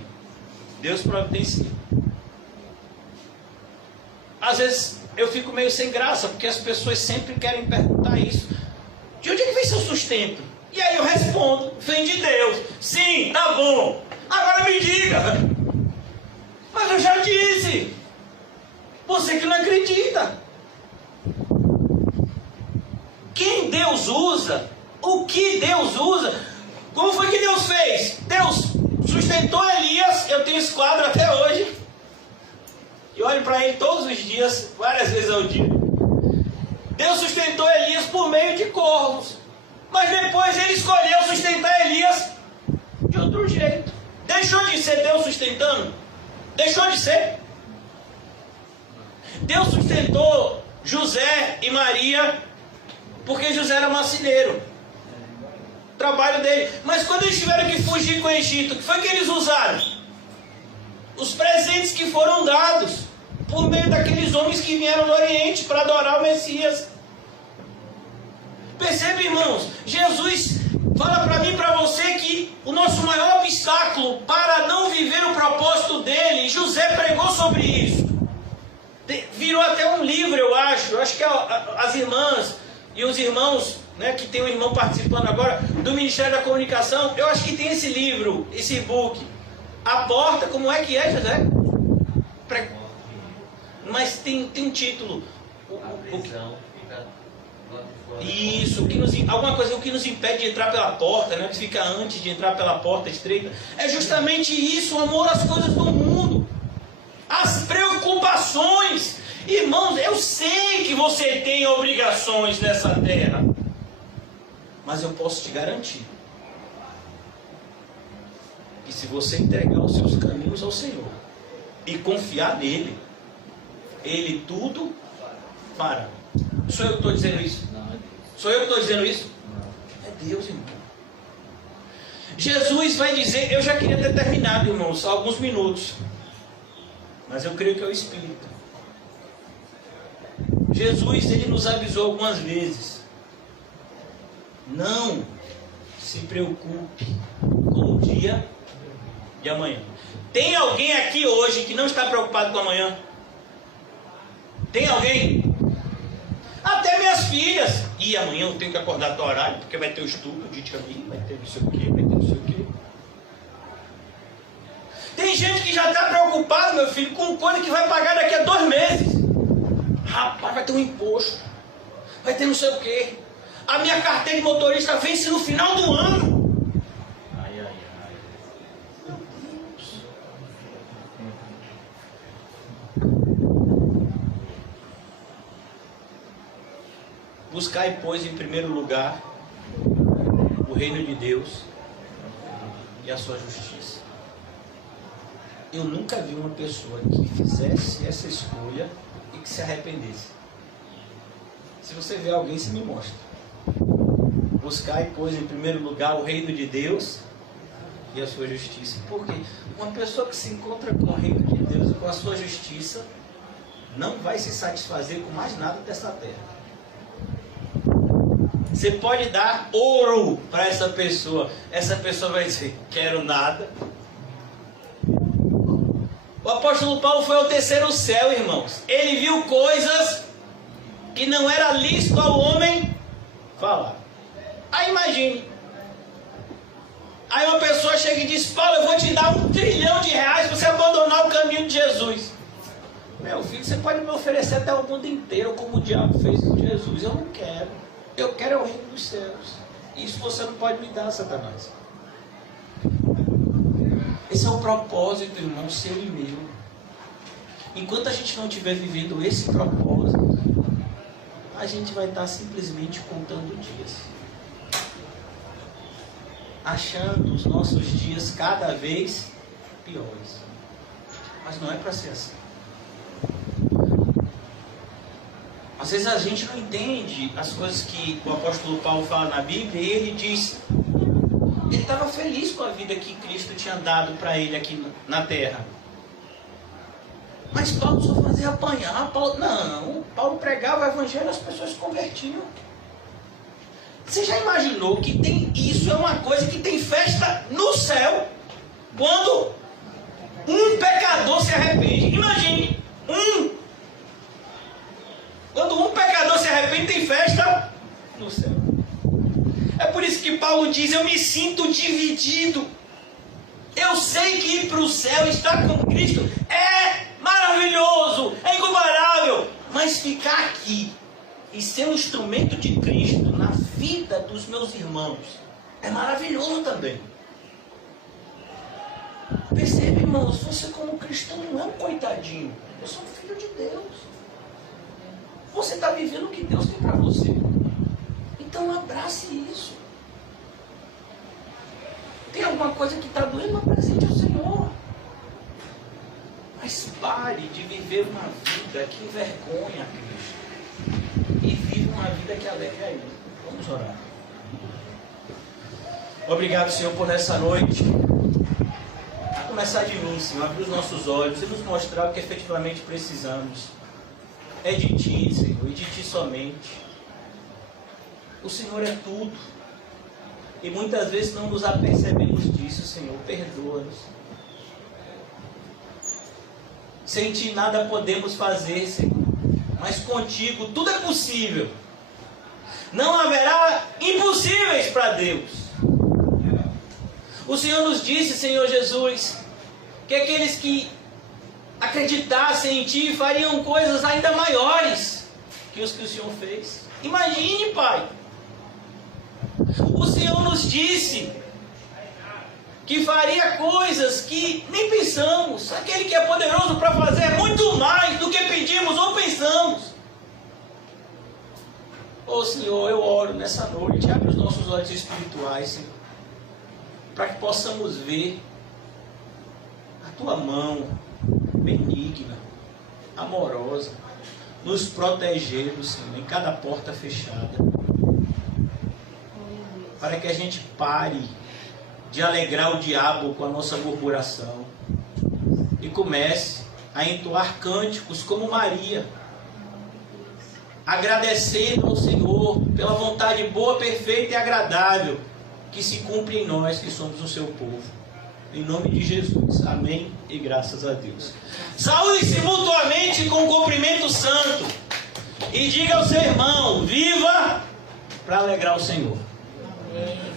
Deus providencia. Às vezes eu fico meio sem graça, porque as pessoas sempre querem perguntar isso. De onde é que vem seu sustento? E aí eu respondo: vem de Deus. Sim, tá bom. Agora me diga. Mas eu já disse. Você que não acredita. Quem Deus usa, o que Deus usa, como foi que Deus fez? Deus sustentou Elias, eu tenho esse quadro até hoje, e olho para ele todos os dias, várias vezes ao dia. Deus sustentou Elias por meio de corvos, mas depois ele escolheu sustentar Elias de outro jeito. Deixou de ser Deus sustentando? Deixou de ser? Deus sustentou José e Maria porque José era marceneiro, trabalho dele. Mas quando eles tiveram que fugir com o Egito, o que foi que eles usaram? Os presentes que foram dados por meio daqueles homens que vieram do Oriente para adorar o Messias. Percebe, irmãos? Jesus fala para mim e para você que o nosso maior obstáculo para não viver o propósito dele, José pregou sobre isso. Virou até um livro, eu acho que as irmãs e os irmãos, né, que tem um irmão participando agora do Ministério da Comunicação, eu acho que tem esse livro, esse e-book. A porta, como é que é, José? Mas tem um título. Isso, alguma coisa, o que nos impede de entrar pela porta, né, que fica antes de entrar pela porta estreita. É justamente isso, o amor às coisas do mundo. As preocupações. Irmãos, eu sei que você tem obrigações nessa terra, mas eu posso te garantir que se você entregar os seus caminhos ao Senhor e confiar nele, Ele tudo fará. Sou eu que estou dizendo isso? Sou eu que estou dizendo isso? É Deus, irmão. Jesus vai dizer, eu já queria ter terminado, irmãos, só alguns minutos, mas eu creio que é o Espírito. Jesus, ele nos avisou algumas vezes, não se preocupe com o dia de amanhã. Tem alguém aqui hoje que não está preocupado com amanhã? Tem alguém? Até minhas filhas. E amanhã eu tenho que acordar do horário, porque vai ter o estudo de Tiamin, vai ter não sei o quê, vai ter não sei o quê. Tem gente que já está preocupado, meu filho, com coisa que vai pagar daqui a 2 meses. Rapaz, vai ter um imposto, vai ter não sei o quê. A minha carteira de motorista vence no final do ano. Ai, ai, ai. Meu Deus. Buscai, pois, em primeiro lugar o reino de Deus e a sua justiça. Eu nunca vi uma pessoa que fizesse essa escolha e que se arrependesse. Se você vê alguém, você me mostra. Buscai, pois, em primeiro lugar o reino de Deus e a sua justiça. Por quê? Uma pessoa que se encontra com o reino de Deus e com a sua justiça não vai se satisfazer com mais nada dessa terra. Você pode dar ouro para essa pessoa vai dizer, quero nada. O apóstolo Paulo foi ao terceiro céu, irmãos. Ele viu coisas que não era lícito ao homem falar. Aí imagine. Aí uma pessoa chega e diz, Paulo, eu vou te dar R$1 trilhão para você abandonar o caminho de Jesus. Meu filho, você pode me oferecer até o mundo inteiro, como o diabo fez com Jesus. Eu não quero. Eu quero o reino dos céus. Isso você não pode me dar, Satanás. Esse é o propósito, irmão, seu e meu. Enquanto a gente não estiver vivendo esse propósito, a gente vai estar simplesmente contando dias. Achando os nossos dias cada vez piores. Mas não é para ser assim. Às vezes a gente não entende as coisas que o apóstolo Paulo fala na Bíblia e ele diz, ele estava feliz com a vida que Cristo tinha dado para ele aqui na terra. Mas Paulo só fazia apanhar. Paulo pregava o evangelho e as pessoas se convertiam. Você já imaginou que isso é uma coisa que tem festa no céu quando um pecador se arrepende? Imagine, quando um pecador se arrepende, tem festa no céu. É por isso que Paulo diz, eu me sinto dividido. Eu sei que ir para o céu, estar com Cristo, é maravilhoso, é incomparável. Mas ficar aqui e ser um instrumento de Cristo na vida dos meus irmãos é maravilhoso também. Percebe, irmãos, você como cristão não é um coitadinho. Eu sou um filho de Deus. Você está vivendo o que Deus tem para você. Então abrace isso. Tem alguma coisa que está doendo, apresente ao Senhor. Mas pare de viver uma vida que envergonha a Cristo. E vive uma vida que alegra a Ele. Vamos orar. Obrigado, Senhor, por essa noite. A começar de mim, Senhor, abrir os nossos olhos e nos mostrar o que efetivamente precisamos. É de Ti, Senhor, e de Ti somente. O Senhor é tudo. E muitas vezes não nos apercebemos disso, Senhor. Perdoa-nos. Sem Ti nada podemos fazer, Senhor. Mas contigo tudo é possível. Não haverá impossíveis para Deus. O Senhor nos disse, Senhor Jesus, que aqueles que acreditassem em Ti fariam coisas ainda maiores que os que o Senhor fez. Imagine, Pai. O Senhor nos disse que faria coisas que nem pensamos. Aquele que é poderoso para fazer muito mais do que pedimos ou pensamos. Oh Senhor, eu oro nessa noite, abre os nossos olhos espirituais, Senhor, para que possamos ver a Tua mão benigna, amorosa, nos protegendo, Senhor, em cada porta fechada. Para que a gente pare de alegrar o diabo com a nossa murmuração. E comece a entoar cânticos como Maria, agradecendo ao Senhor pela vontade boa, perfeita e agradável que se cumpre em nós que somos o seu povo. Em nome de Jesus. Amém e graças a Deus. Saúde-se mutuamente com o cumprimento santo. E diga ao seu irmão: viva para alegrar o Senhor. Amém.